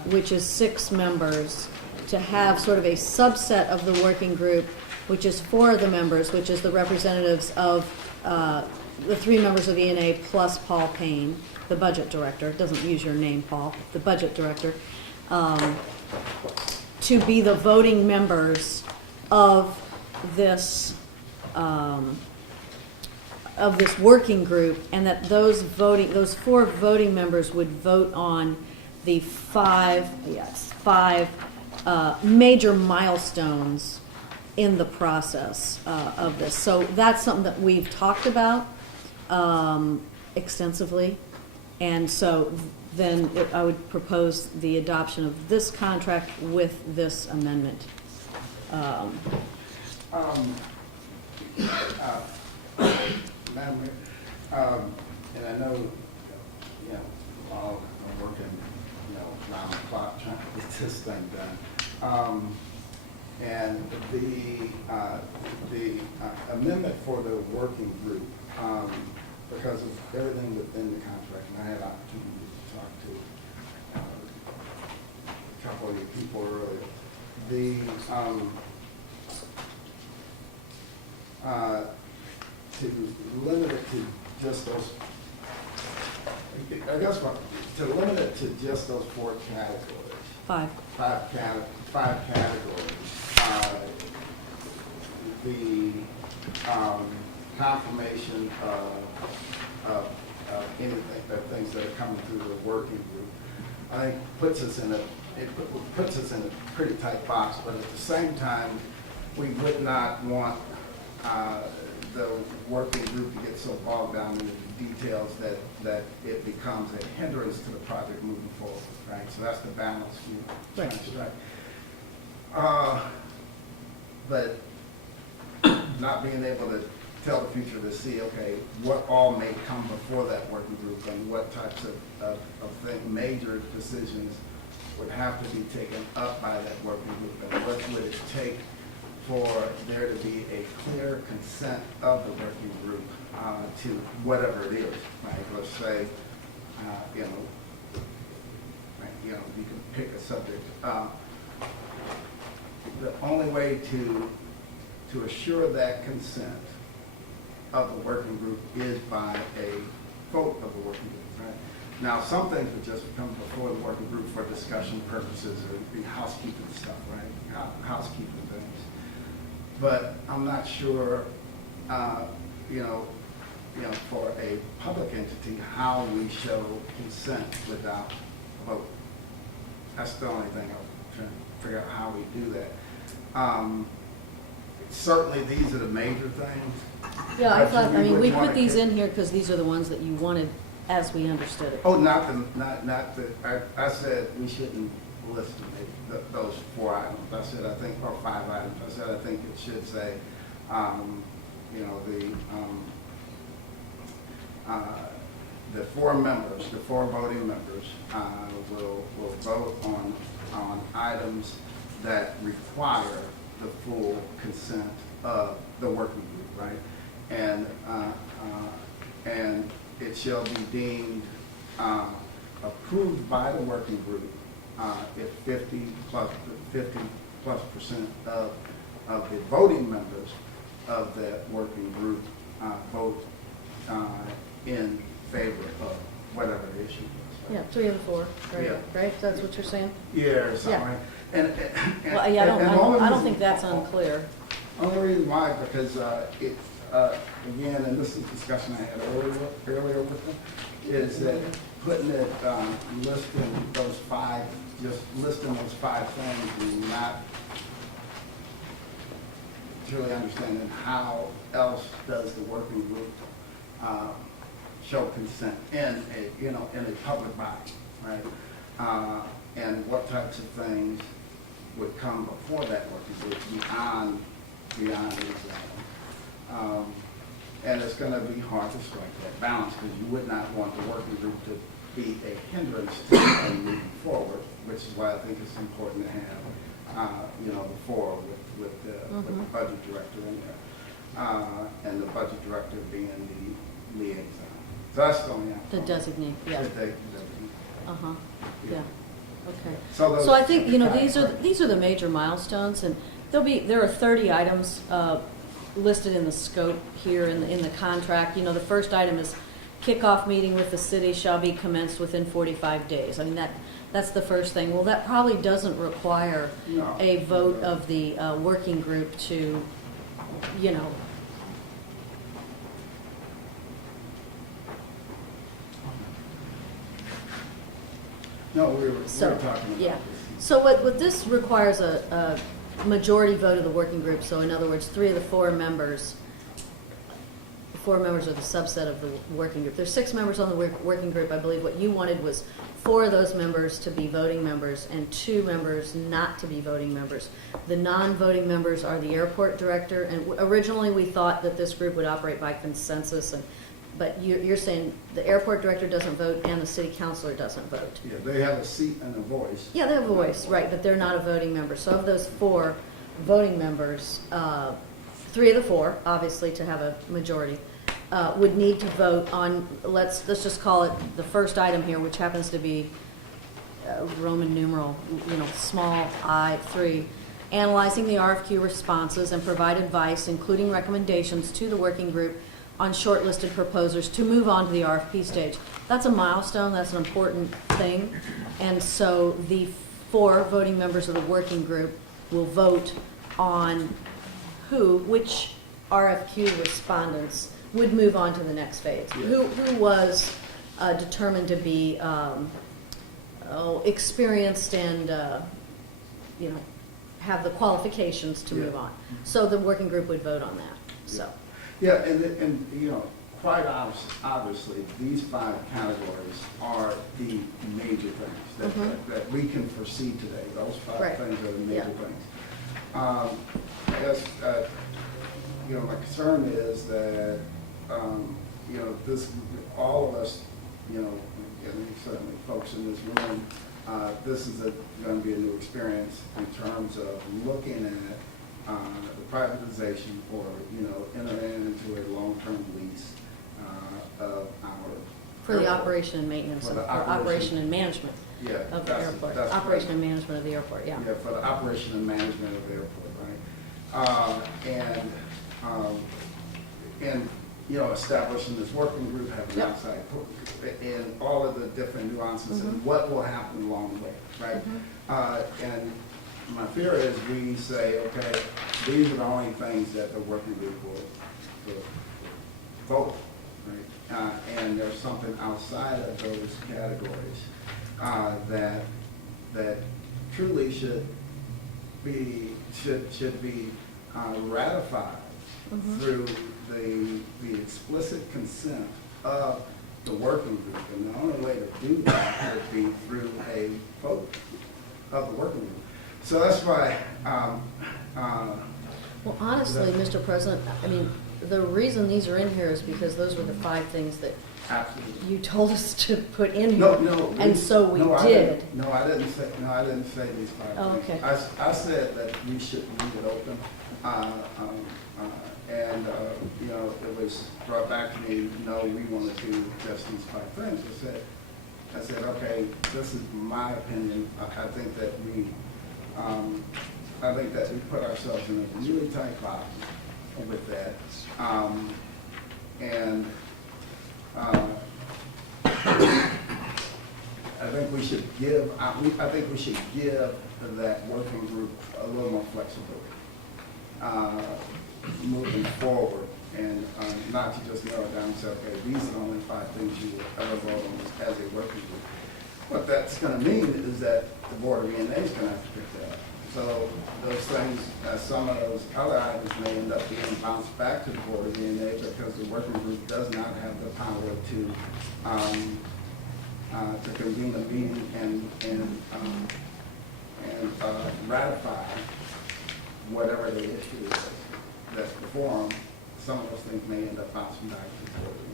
which is 6 members, to have sort of a subset of the working group, which is 4 of the members, which is the representatives of the 3 members of ENA plus Paul Payne, the budget director. It doesn't use your name, Paul, the budget director, to be the voting members of this working group, and that those 4 voting members would vote on the 5 major milestones in the process of this. So that's something that we've talked about extensively, and so then I would propose the adoption of this contract with this amendment. Madam Mayor, and I know, all are working, around the clock trying to get this thing done. And the amendment for the working group, because of everything within the contract, and I had an opportunity to talk to a couple of you people earlier, to limit it to just those, I guess, to limit it to just those 4 categories. 5. Five categories. The confirmation of anything, of things that are coming through the working group, I think puts us in a pretty tight box. But at the same time, we would not want the working group to get so bogged down in the details that it becomes a hindrance to the project moving forward, right? So that's the balance you're trying to strike. But not being able to tell the future to see, okay, what all may come before that working group and what types of major decisions would have to be taken up by that working group, and what would it take for there to be a clear consent of the working group to whatever it is, right? Let's say, you can pick a subject. The only way to assure that consent of the working group is by a vote of the working group, right? Now, some things would just come before the working group for discussion purposes or be housekeeping stuff, right? Housekeeping things. But I'm not sure, for a public entity, how we show consent without a vote. That's the only thing I'm trying to figure out how we do that. Certainly, these are the major things. Yeah, we would wanna put these keep- in here because these are the ones that you wanted as we understood it. Oh, not I said we shouldn't list those 4 items. I said, I think, or 5 items. I said, I think it should say, the 4 members, the 4 voting members, will vote on items that require the full consent of the working group, right? And it shall be deemed approved by the working group if 50+% of the voting members of that working group vote in favor of whatever the issue is. Right? Yeah, 3 of the 4, right? Yeah. Right, that's what you're saying? Yeah, something Yeah. like. Well, yeah, I and all of don't this- think that's unclear. Only reason why, because it's, again, and this is a discussion I had earlier with them, is that putting it, listing those 5 things and not truly understanding how else does the working group show consent in a public body, right? And what types of things would come before that working group beyond these items. And it's going to be hard to strike that balance because you would not want the working group to be a hindrance to them moving forward, which is why I think it's important to have, you know, the four with the budget director in there. And the budget director being the liaison. So that's the only. The designee, yeah. Uh-huh, yeah, okay. So I think, you know, these are the major milestones, and there are 30 items listed in the scope here in the contract. You know, the first item is kickoff meeting with the city shall be commenced within 45 days. I mean, that's the first thing. Well, that probably doesn't require a vote of the working group to, you know. No, we were So, talking about yeah. this. So what this requires a majority vote of the working group. So in other words, 3 of the 4 members. The 4 members are the subset of the working group. There's 6 members on the working group. I believe what you wanted was 4 of those members to be voting members and 2 members not to be voting members. The non-voting members are the airport director, and originally we thought that this group would operate by consensus, but you're saying the airport director doesn't vote and the city councilor doesn't vote. Yeah, they have a seat and a voice. Yeah, they have a voice, right, but they're not a voting member. So of those 4 voting members, 3 of the 4, obviously to have a majority, would need to vote on, let's just call it the first item here, which happens to be Roman numeral, you know, small I3, analyzing the RFQ responses and provide advice, including recommendations to the working group on shortlisted proposers to move on to the RFP stage. That's a milestone, that's an important thing. And so the 4 voting members of the working group will vote on which RFQ respondents would move on to the next phase. Who was determined to be experienced and, you know, have the qualifications to move on. So the working group would vote on that, so. Yeah, and you know, quite obviously, these 5 categories are the major things that we can foresee today. Those 5 things are the major things. I guess, you know, my concern is that, you know, all of us, you know, and certainly folks in this room, this is going to be a new experience in terms of looking at the privatization or, you know, entering into a long-term lease of our. For the operation and maintenance, or operation and management of the airport. Operation and management of the airport, yeah. Yeah, for the operation and management of the airport, right? And, you know, establishing this working group, having an outside, and all of the different nuances and what will happen along the way, right? And my fear is we say, okay, these are the only things that the working group will vote, right? And there's something outside of those categories that truly should be ratified through the explicit consent of the working group. And the only way to do that would be through a vote of the working group. So that's why. Well, honestly, Mr. President, I mean, the reason these are in here is because those were the 5 things that you told us to put in here. No. And so we did. I didn't say these 5 things. Okay. I said that we should leave it open. And, you know, it was brought back to me, no, we want to do just these 5 things. I said, okay, this is my opinion. I think that we put ourselves in a really tight box with that. And I think we should give that working group a little more flexibility moving forward, and not to just narrow it down and say, okay, these are the only 5 things you will ever vote on as a working group. What that's going to mean is that the Board of E&A is going to have to pick that up. So those things, some of those other items may end up being bounced back to the Board of E&A because the working group does not have the power to convene a meeting and ratify whatever the issue is that's before them. Some of those things may end up bouncing back to the Board of E&A.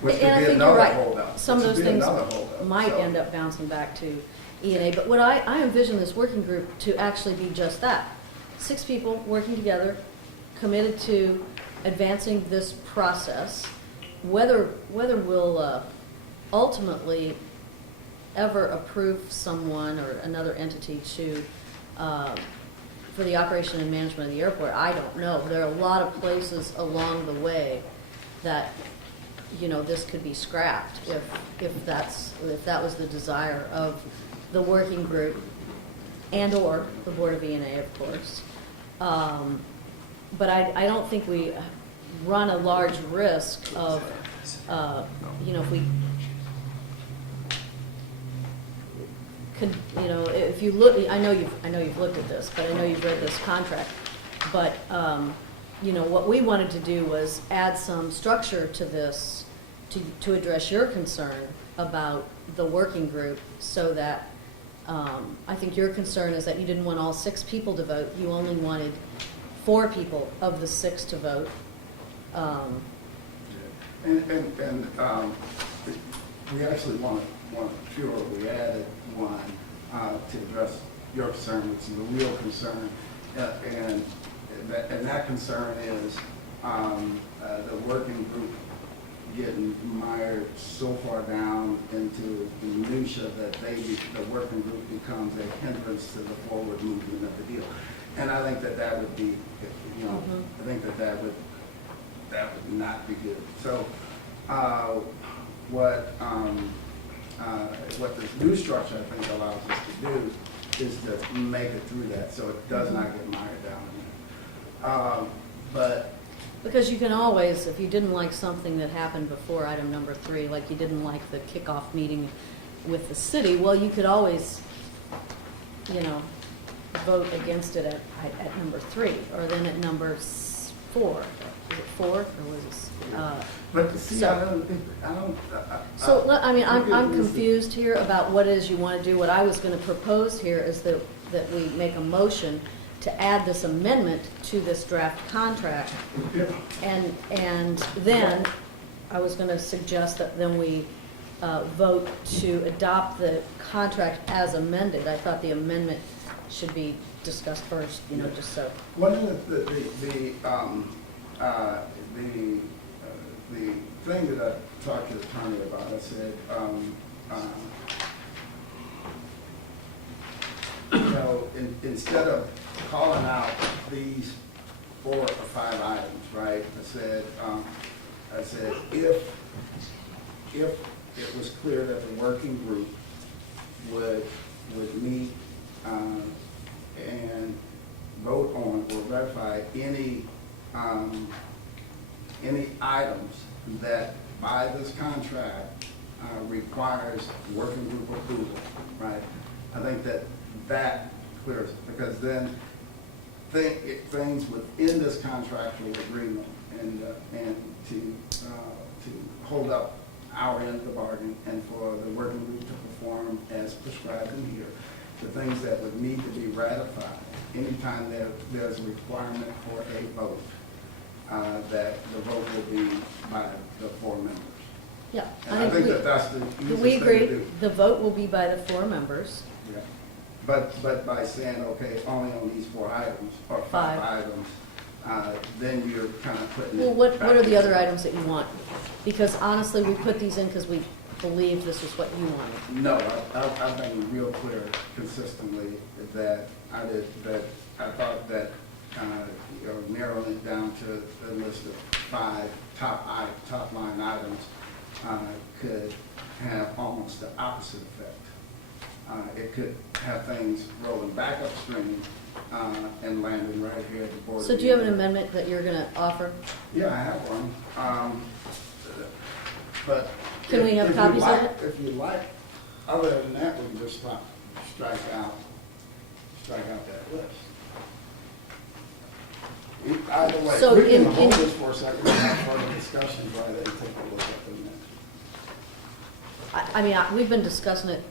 Which could And I be think you're another right. holdup. Some of Which those would be things another holdup. might So- end up bouncing back to E&A, but what I envision this working group to actually be just that. 6 people working together, committed to advancing this process. Whether we'll ultimately ever approve someone or another entity to, for the operation and management of the airport, I don't know. There are a lot of places along the way that, this could be scrapped if that was the desire of the working group and/or the Board of E&A, of course. But I don't think we run a large risk of, if we could, if you look, I know you've looked at this, but I know you've read this contract. But, what we wanted to do was add some structure to this to address your concern about the working group so that, I think your concern is that you didn't want all 6 people to vote. You only wanted 4 people of the 6 to vote. We actually wanted fewer. We added one to address your concern, which is a real concern. And that concern is the working group getting mired so far down into the minutia that the working group becomes a hindrance to the forward movement of the deal. And I think that would be, I think that would not be good. So what this new structure, I think, allows us to do is to make it through that so it does not get mired down in there. But Because you can always, if you didn't like something that happened before item number 3, like you didn't like the kickoff meeting with the city, well, you could always, vote against it at number 3, or then at number 4. Is it 4, or was it? But see, So- I don't think, So, I'm look at this- confused here about what it is you want to do. What I was going to propose here is that we make a motion to add this amendment to this draft contract. And then, I was going to suggest that then we vote to adopt the contract as amended. I thought the amendment should be discussed first, just so. One of the thing that I talked to the attorney about, I said, instead of calling out these 4 or 5 items, right? I said, if it was clear that the working group would meet and vote on or ratify any items that by this contract requires working group approval, right? I think that clears it, because then things within this contractual agreement and to hold up our end of the bargain and for the working group to perform as prescribed in here, the things that would need to be ratified anytime there's a requirement for a vote, that the vote will be by the 4 members. Yeah. And I think that's the easiest We thing to agree, do. the vote will be by the 4 members. Yeah. But by saying, okay, only on these 4 items, or 5 5. items, then you're kind of putting it Well, what back are the into- other items that you want? Because honestly, we put these in because we believe this is what you wanted. No, I've been real clear consistently that I thought that, narrowing it down to a list of 5 top line items could have almost the opposite effect. It could have things rolling back upstream and landing right here at the board. So do you have an amendment that you're going to offer? Yeah, I have one. But Can we have if you copies of like- it? If you like, other than that, we can just strike out that list. Either way, So we can in- hold this for a second and have further discussion while they take a look at the minutes. We've been discussing it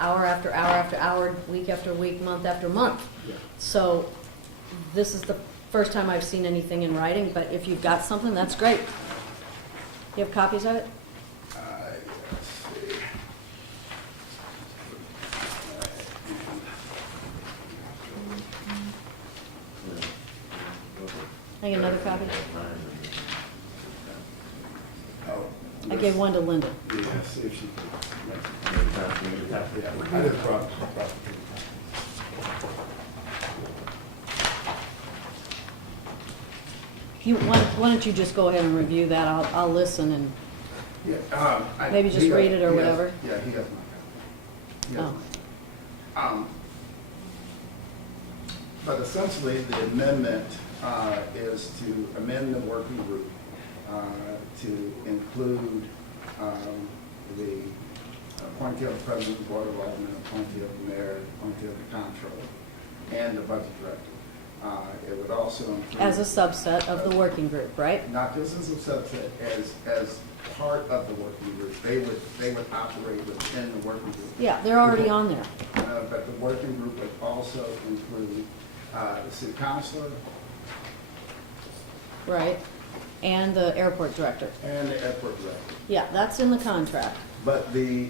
hour after hour after hour, week after week, month after month. Yeah. So this is the first time I've seen anything in writing, but if you've got something, that's great. You have copies of it? I get another copy? Oh, I gave one to Linda. Yeah, see if she can. Yeah, I just brought it. Why don't you just go ahead and review that? I'll listen and, Yeah, Maybe just read it or whatever? Yeah, he has my copy. He has oh, mine. But essentially, the amendment is to amend the working group to include the appointee of the president of the board of aldermen, appointee of the mayor, appointee of the comptroller, and the budget director. It would also include... as a subset of the working group, right? Not just as a subset, as part of the working group. They would operate within the working group. Yeah, they're already on there. But the working group would also include the city councilor Right, and the airport director. and the airport director. Yeah, that's in the contract. But the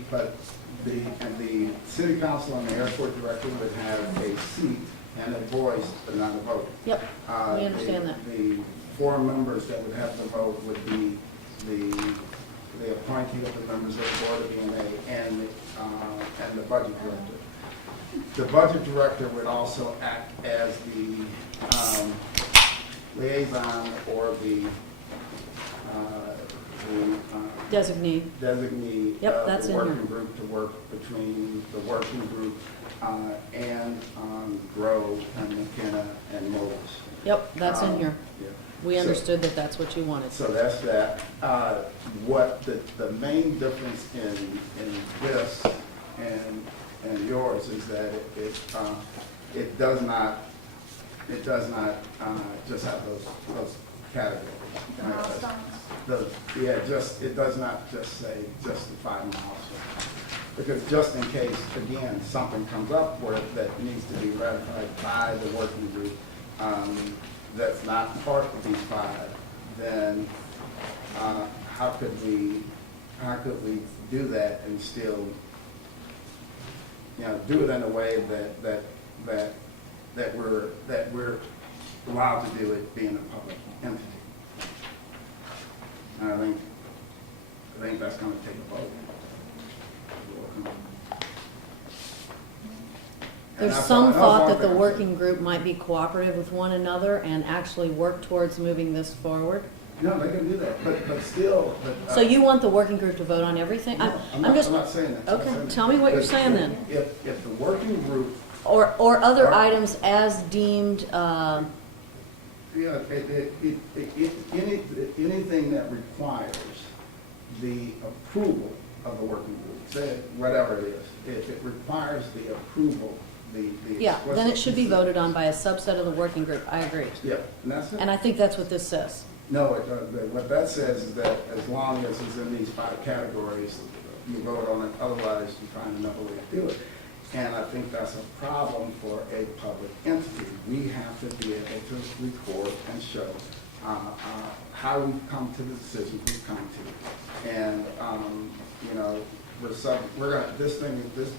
city council and the airport director would have a seat and a voice, but not a vote. Yep, we understand that. The four members that would have the vote would be the appointee of the members of the board of EMA and the budget director. The budget director would also act as the liaison or the Designee. designee Yep, of that's the in here. working group to work between the working group and Grove and McKenna and Moles. Yep, that's in here. Yeah. We So- understood that that's what you wanted. So that's that. What the main difference in this and yours is that it does not just have those categories. The milestones. It does not just say just the 5 miles. Because just in case, again, something comes up where that needs to be ratified by the working group, that's not part of these 5, then how could we do that and still, do it in a way that we're allowed to do it being a public entity? And I think that's going to take a vote. And There's that's some all- that's thought all that the I'm working group might be cooperative with one another and actually work towards moving this forward. No, they can do that, but still. So you want the working group to vote on everything? No, I'm not saying that. I'm not Okay, saying that. tell me what you're But saying then. If the working group, Or other Or- items as deemed, anything that requires the approval of the working group, say whatever it is, if it requires the approval, the yeah, then it should be explicit- voted on by a subset of the working group. I agree. Yeah, and that's it. And I think that's what this says. No, what that says is that as long as it's in these 5 categories, you vote on it, otherwise you find another way to do it. And I think that's a problem for a public entity. We have to be able to record and show how we've come to the decisions we've come to. And,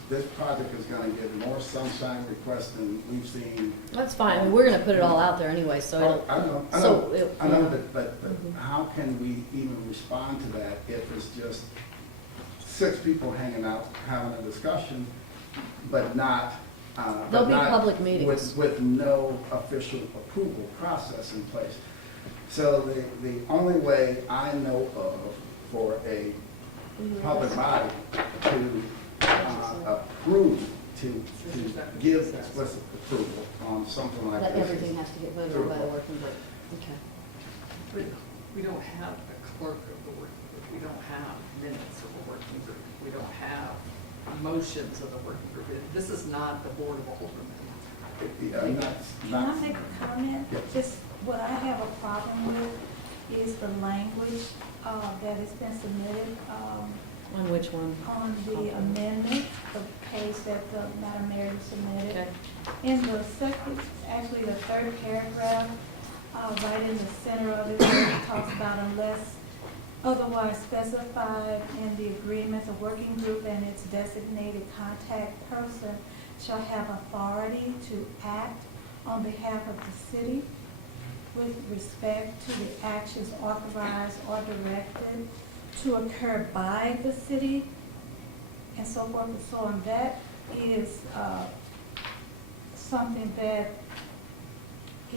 this project is gonna get more sunshine requests than we've seen. That's fine. I mean, we're gonna put it all out there anyway, so it'll. I know, so it- I know, yeah. but how can we even respond to that if it's just 6 people hanging out, having a discussion, but not, There'll be public meetings. with no official approval process in place. So the only way I know of for a public body to approve, to give explicit approval on something like this. That everything has to get voted on by the working group. Okay. But we don't have a clerk of the working group. We don't have minutes of the working group. We don't have motions of the working group. This is not the Board of Aldermen. Can I make a comment? Yes. Just what I have a problem with is the language that has been submitted On which one? on the amendment, the case that the Madam Mayor submitted. Okay. In the second, actually the 3rd paragraph, right in the center of it, where it talks about unless otherwise specified in the agreement, the working group and its designated contact person shall have authority to act on behalf of the city. with respect to the actions authorized or directed to occur by the city and so forth and so on. That is something that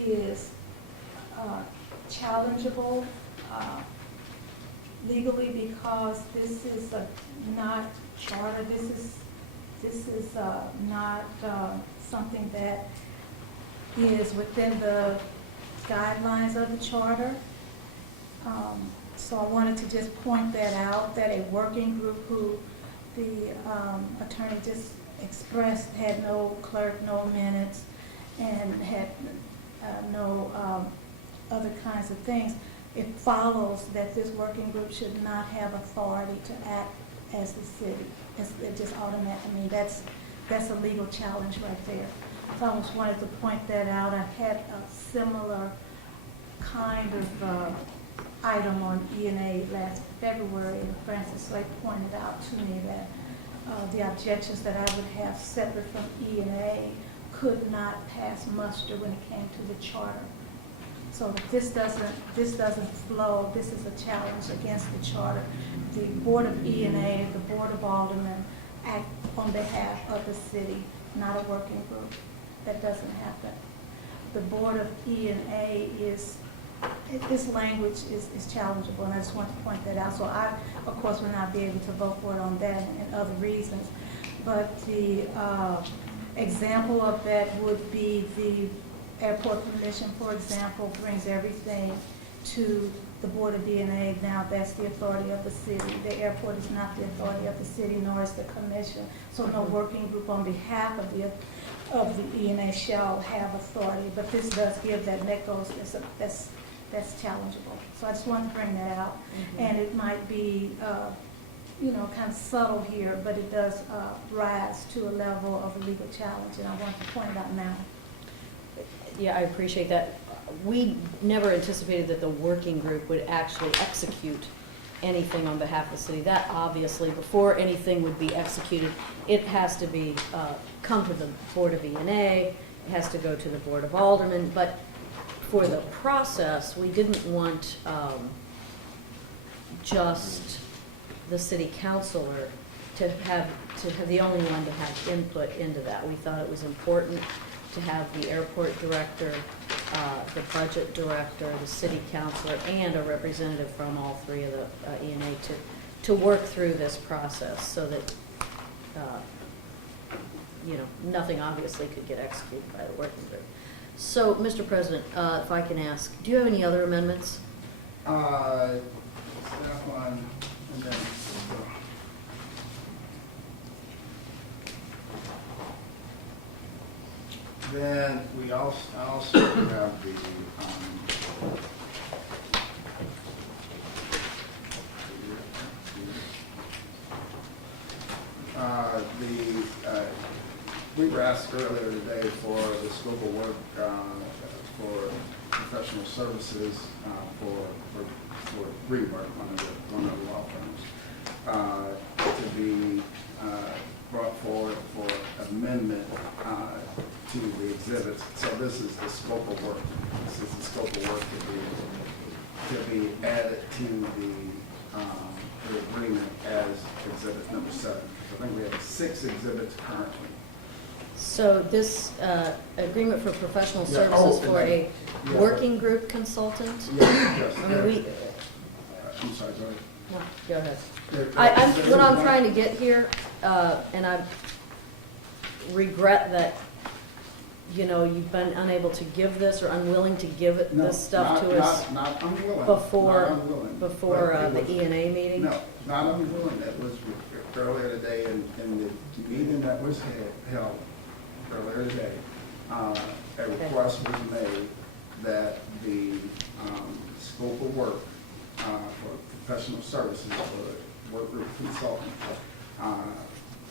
is challengeable legally, because this is not charter. This is not something that is within the guidelines of the charter. So I wanted to just point that out, that a working group who the attorney just expressed had no clerk, no minutes, and had no other kinds of things, it follows that this working group should not have authority to act as the city. It just automatic. I mean, that's a legal challenge right there. So I just wanted to point that out. I had a similar kind of item on E&A last February, and Francis Slate pointed out to me that the objections that I would have separate from E&A could not pass muster when it came to the charter. So if this doesn't flow, this is a challenge against the charter. The Board of E&A, the Board of Aldermen act on behalf of the city, not a working group. That doesn't happen. The Board of E&A this language is challengeable, and I just want to point that out. So I, of course, will not be able to vote for it on that and other reasons. But the example of that would be the Airport Commission, for example, brings everything to the Board of E&A. Now that's the authority of the city. The airport is not the authority of the city, nor is the commission. So no working group on behalf of the E&A shall have authority. But this does give that, and that goes, that's challengeable. So I just wanted to bring that out. Mm-hmm. And it might be, kind of subtle here, but it does rise to a level of a legal challenge, and I want to point it out now. Yeah, I appreciate that. We never anticipated that the working group would actually execute anything on behalf of the city. That obviously, before anything would be executed, it has to be come to the Board of E&A, it has to go to the Board of Aldermen, but for the process, we didn't want just the city councilor to have the only one to have input into that. We thought it was important to have the airport director, the budget director, the city councilor, and a representative from all three of the E&A to work through this process, so that nothing obviously could get executed by the working group. So, Mr. President, if I can ask, do you have any other amendments? Staff on, and then, we also have we were asked earlier today for the scope of work for professional services for rework, one of the law firms, to be brought forward for amendment to the exhibits. So this is the scope of work. This is the scope of work to be added to the agreement as exhibit number 7. So I think we have 6 exhibits currently. So this agreement for professional services for a working group consultant? Yes. I mean, I'm sorry, go ahead. no, go ahead. What I'm trying to get here, and I regret that, you've been unable to give this or unwilling to give this stuff to us Not unwilling. before Not unwilling. before But the E&A meeting? No, not unwilling. It was earlier today in the meeting that was held earlier today. A request was made that the scope of work for professional services for work group consultant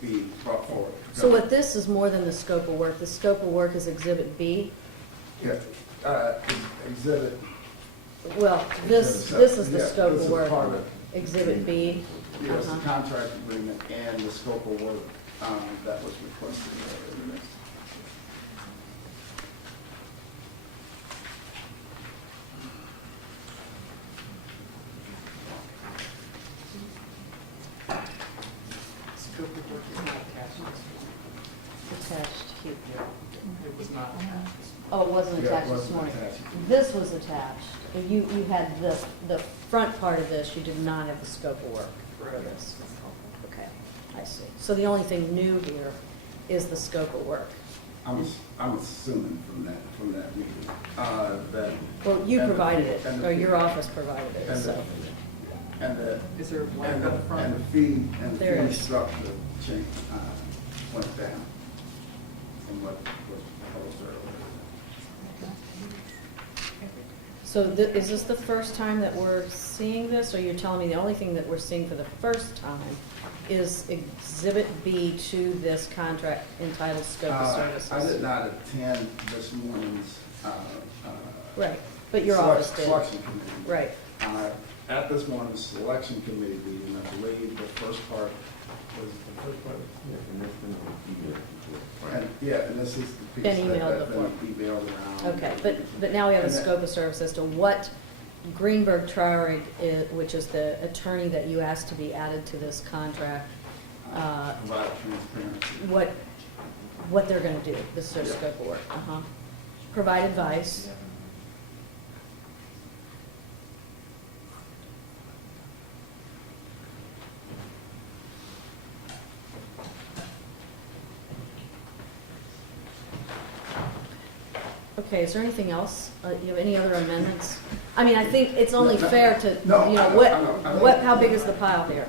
be brought forward. So what this is more than the scope of work. The scope of work is Exhibit B. Yeah, exhibit. Well, this is the Yeah, scope this of is work. part of it. Exhibit B. Yes, the Uh-huh. contract agreement and the scope of work that was requested earlier today. It was not attached. Oh, it wasn't Yeah, it attached this wasn't morning. attached. This was attached. You had the front part of this, you did not have the scope of work for Correct. this. Okay, I see. So the only thing new here is the scope of work. I'm assuming from that meeting, that. Well, you and the- provided it, and the or fee- your office provided it, And so. the, and the. Is there a blank and on the- the front? And the fee, There fee is. structure change, went down from what was proposed earlier. So is this the first time that we're seeing this, or you're telling me the only thing that we're seeing for the first time is Exhibit B to this contract entitled Scope of Services? I did not attend this morning's, Right, but your office did. Selection committee. Right. At this morning's selection committee meeting, I believe the first part was the first part. And, yeah, and this is the piece Been that emailed that before. been emailed around. Okay, but now we have a And that- scope of service as to what Greenberg Traurig, which is the attorney that you asked to be added to this contract, Provide transparency. what they're gonna do, this is their Yeah. scope of work. Provide advice. Okay, is there anything else? You have any other amendments? I mean, I think it's only No, fair to, no, you know, I know, what, I know, I know. what, how big is the pile here?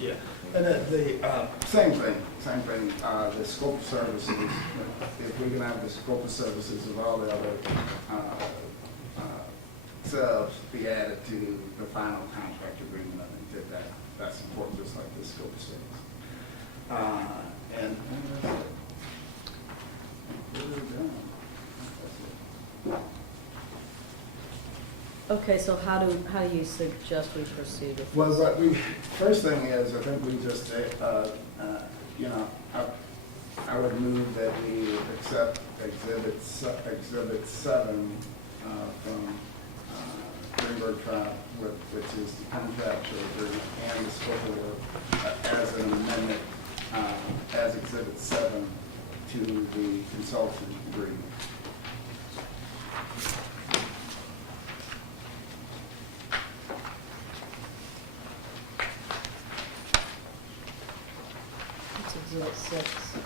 Yeah. And same thing, the scope of services, if we can have the scope of services of all the other, subs be added to the final contract agreement, I think that's important, just like the scope of service. And that's it. We're done. That's it. Okay, so how do you suggest we proceed with Well, this? what we, first thing is, I think we just, you know, I would move that we accept Exhibit 7 from Greenberg Tribe, which is the contractual agreement and the scope of work as an amendment, as Exhibit 7 to the consultant agreement. It's Exhibit 6.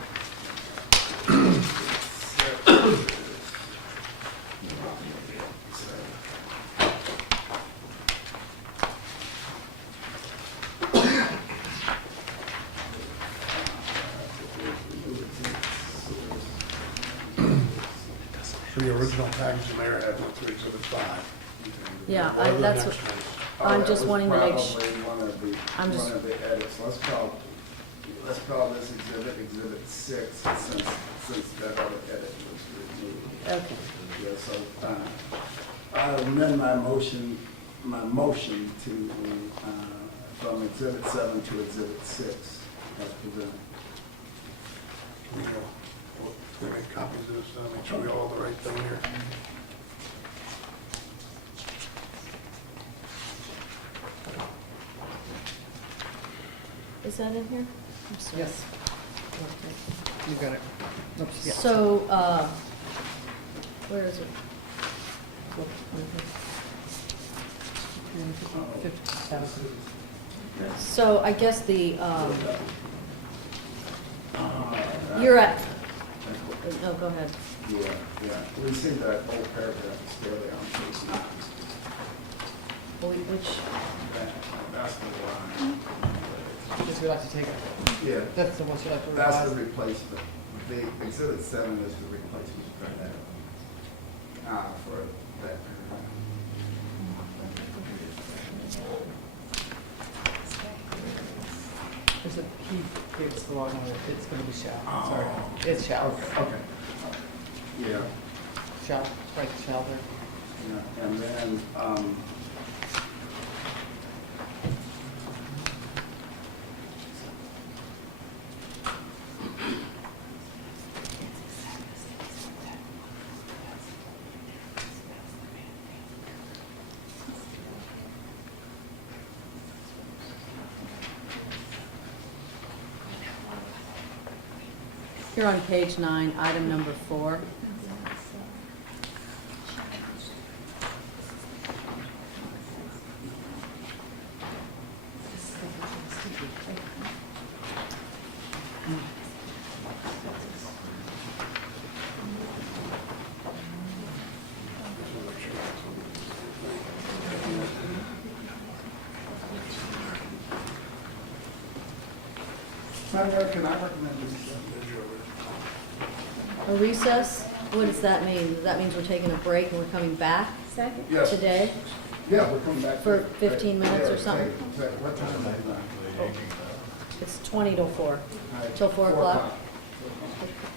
So the original package the mayor had went through Exhibit 5. Yeah, What are the that's next what- ones? I'm that just was wanting to make su- probably I'm just- one of the edits. Let's call this Exhibit 6, since that other edit was removed. Okay. Yeah, so, I amend my motion to, from Exhibit 7 to Exhibit 6 as presented. We make copies of this, make sure we all have the right thing here. Is that in here? I'm sorry. Yes, Okay. you got it. Oops, yeah. So, where is it? So I guess you're at, no, go ahead. Yeah, we see that whole paragraph is still there on page 9. Which, That's the line. Just we like to take it. Yeah, That's the one you like to that's revise. the replacement. The Exhibit 7 is the replacement for that, for that paragraph. There's a, he gave us the wrong one. It's going to be shall. Oh. Sorry. It's shall. Okay. Yeah, Shall, right, shall there. yeah, and then, Here on page 9, item number 4. Madam Mayor, can I recommend A recess? What does that mean? That means we're taking a break and we're coming back Second? Yes. today? Yeah, we're coming back. For 15 minutes or Yeah, something? What time is it? It's 20 till 4. Till 4 o'clock?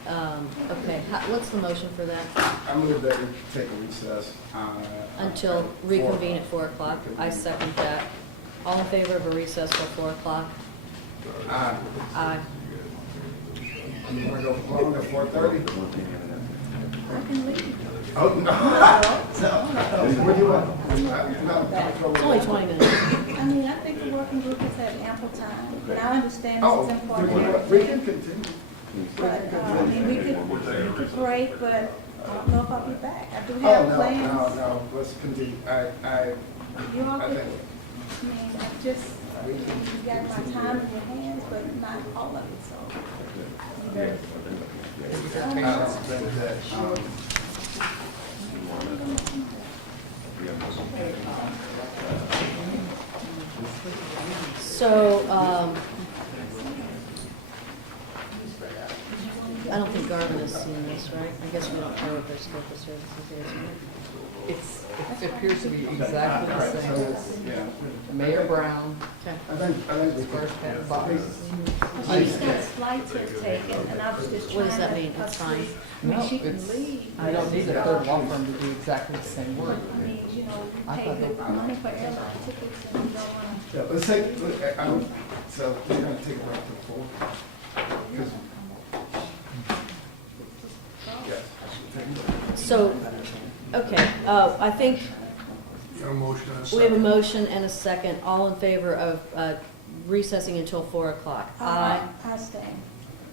Okay, what's the motion for that? I move that we take a recess. Until reconvene at 4 o'clock? I second that. All in favor of a recess till 4 o'clock? Aye. Aye. You want to go long at 4:30? I can leave. Oh, no. No. What do you want? No. It's only 20 minutes. I mean, I think the working group has had ample time, and I understand Oh, this is important. we can continue. But, I mean, we could break, but I don't know if I'll be back. I do Oh, have no, plans. no, let's continue. You all I could, think I mean, I just, you got my time in your hands, but not all of it, so. You better- I don't think that, So, I don't think Garvin has seen this, right? I guess we don't know what their scope of services is, right? It appears to be exactly the same as yeah. Mayor Brown, Okay. I think we first half box. She's got flights have taken, and I was just What trying does that to mean? It's fine. I mean, No, she can it's, leave. I don't need a third law firm to do exactly the same work. I mean, you know, I you pay thought good that- money for airline tickets, and you don't wanna. Yeah, let's take, so we're gonna take a break to 4. 'Cause- Yes. Take a break. So, okay, I think Got a motion and a we have a second. motion and a second. All in favor of recessing until 4 o'clock? Aye. I abstain.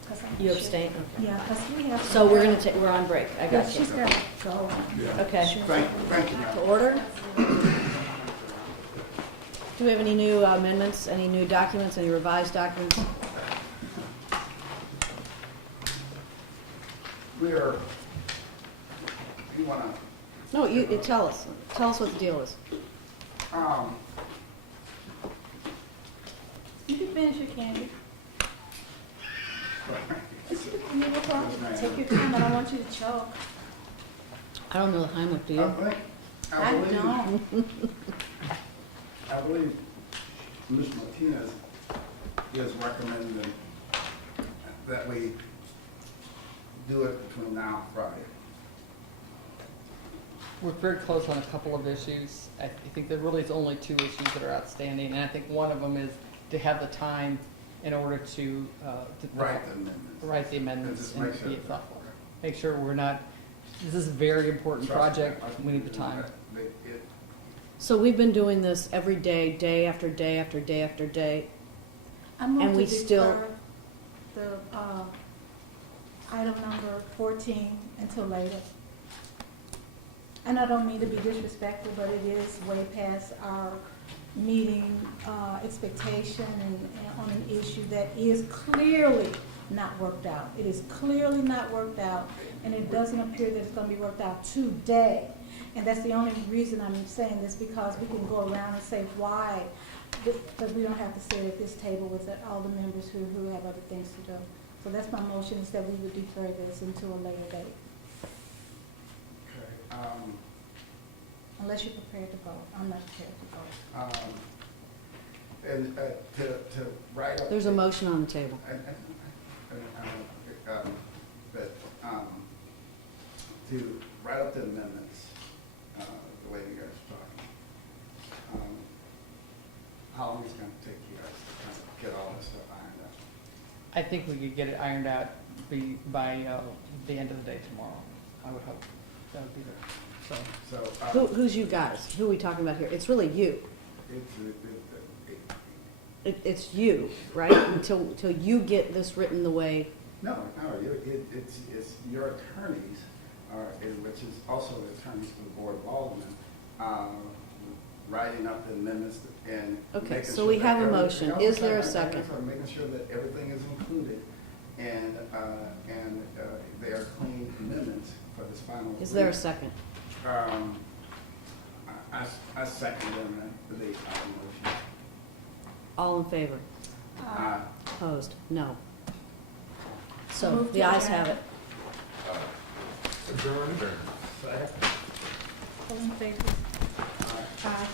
'Cause I'm You sure- abstain? Yeah, because we have. So we're gonna take, we're on break. I Yeah, got you. she's got to go. Yeah. Okay. Thank you, To ma'am. order? Do we have any new amendments, any new documents, any revised documents? We're, you wanna, No, tell us. Tell us what the deal is. You can finish your candy. No problem. Take your time, I don't want you to choke. I don't know the Heimlich, do you? I don't. I believe Ms. Martinez is recommending that we do it between now and Friday. We're very close on a couple of issues. I think there really is only 2 issues that are outstanding, and I think one of them is to have the time in order to Right, the amendments. write the amendments Just and make sure be that- thoughtful. Make sure we're not, this is a very important project, we need the time. So we've been doing this every day, day after day after day after day. I move And to we still- defer the, item number 14 until later. And I don't mean to be disrespectful, but it is way past our meeting, expectation and on an issue that is clearly not worked out. It is clearly not worked out, and it doesn't appear that it's gonna be worked out today. And that's the only reason I'm saying this, because we can go around and say why, but we don't have to sit at this table with all the members who have other things to do. So that's my motion, is that we would defer this until a later date, Okay, unless you're prepared to vote. I'm not prepared to vote. and to write up. There's a motion on the table. But, to write up the amendments, the way you guys are talking. How long is it gonna take you guys to kind of get all this stuff ironed out? I think we could get it ironed out by the end of the day tomorrow, I would hope. That would be there, so. So, Who's you guys? Who are we talking about here? It's really you. it's, It's you, right? Until you get this written the way No, it's your attorneys, which is also the attorneys for the Board of Aldermen, writing up the amendments and Okay, making so sure we that have a every- motion. no, Is there a I'm second? Making sure that everything is included and they are clean amendments for this final. Is there a reading. second? I second the motion. All in favor? Aye. Opposed? No. So Move the to ayes adjourn. have it. Adjourn. All in favor? Aye.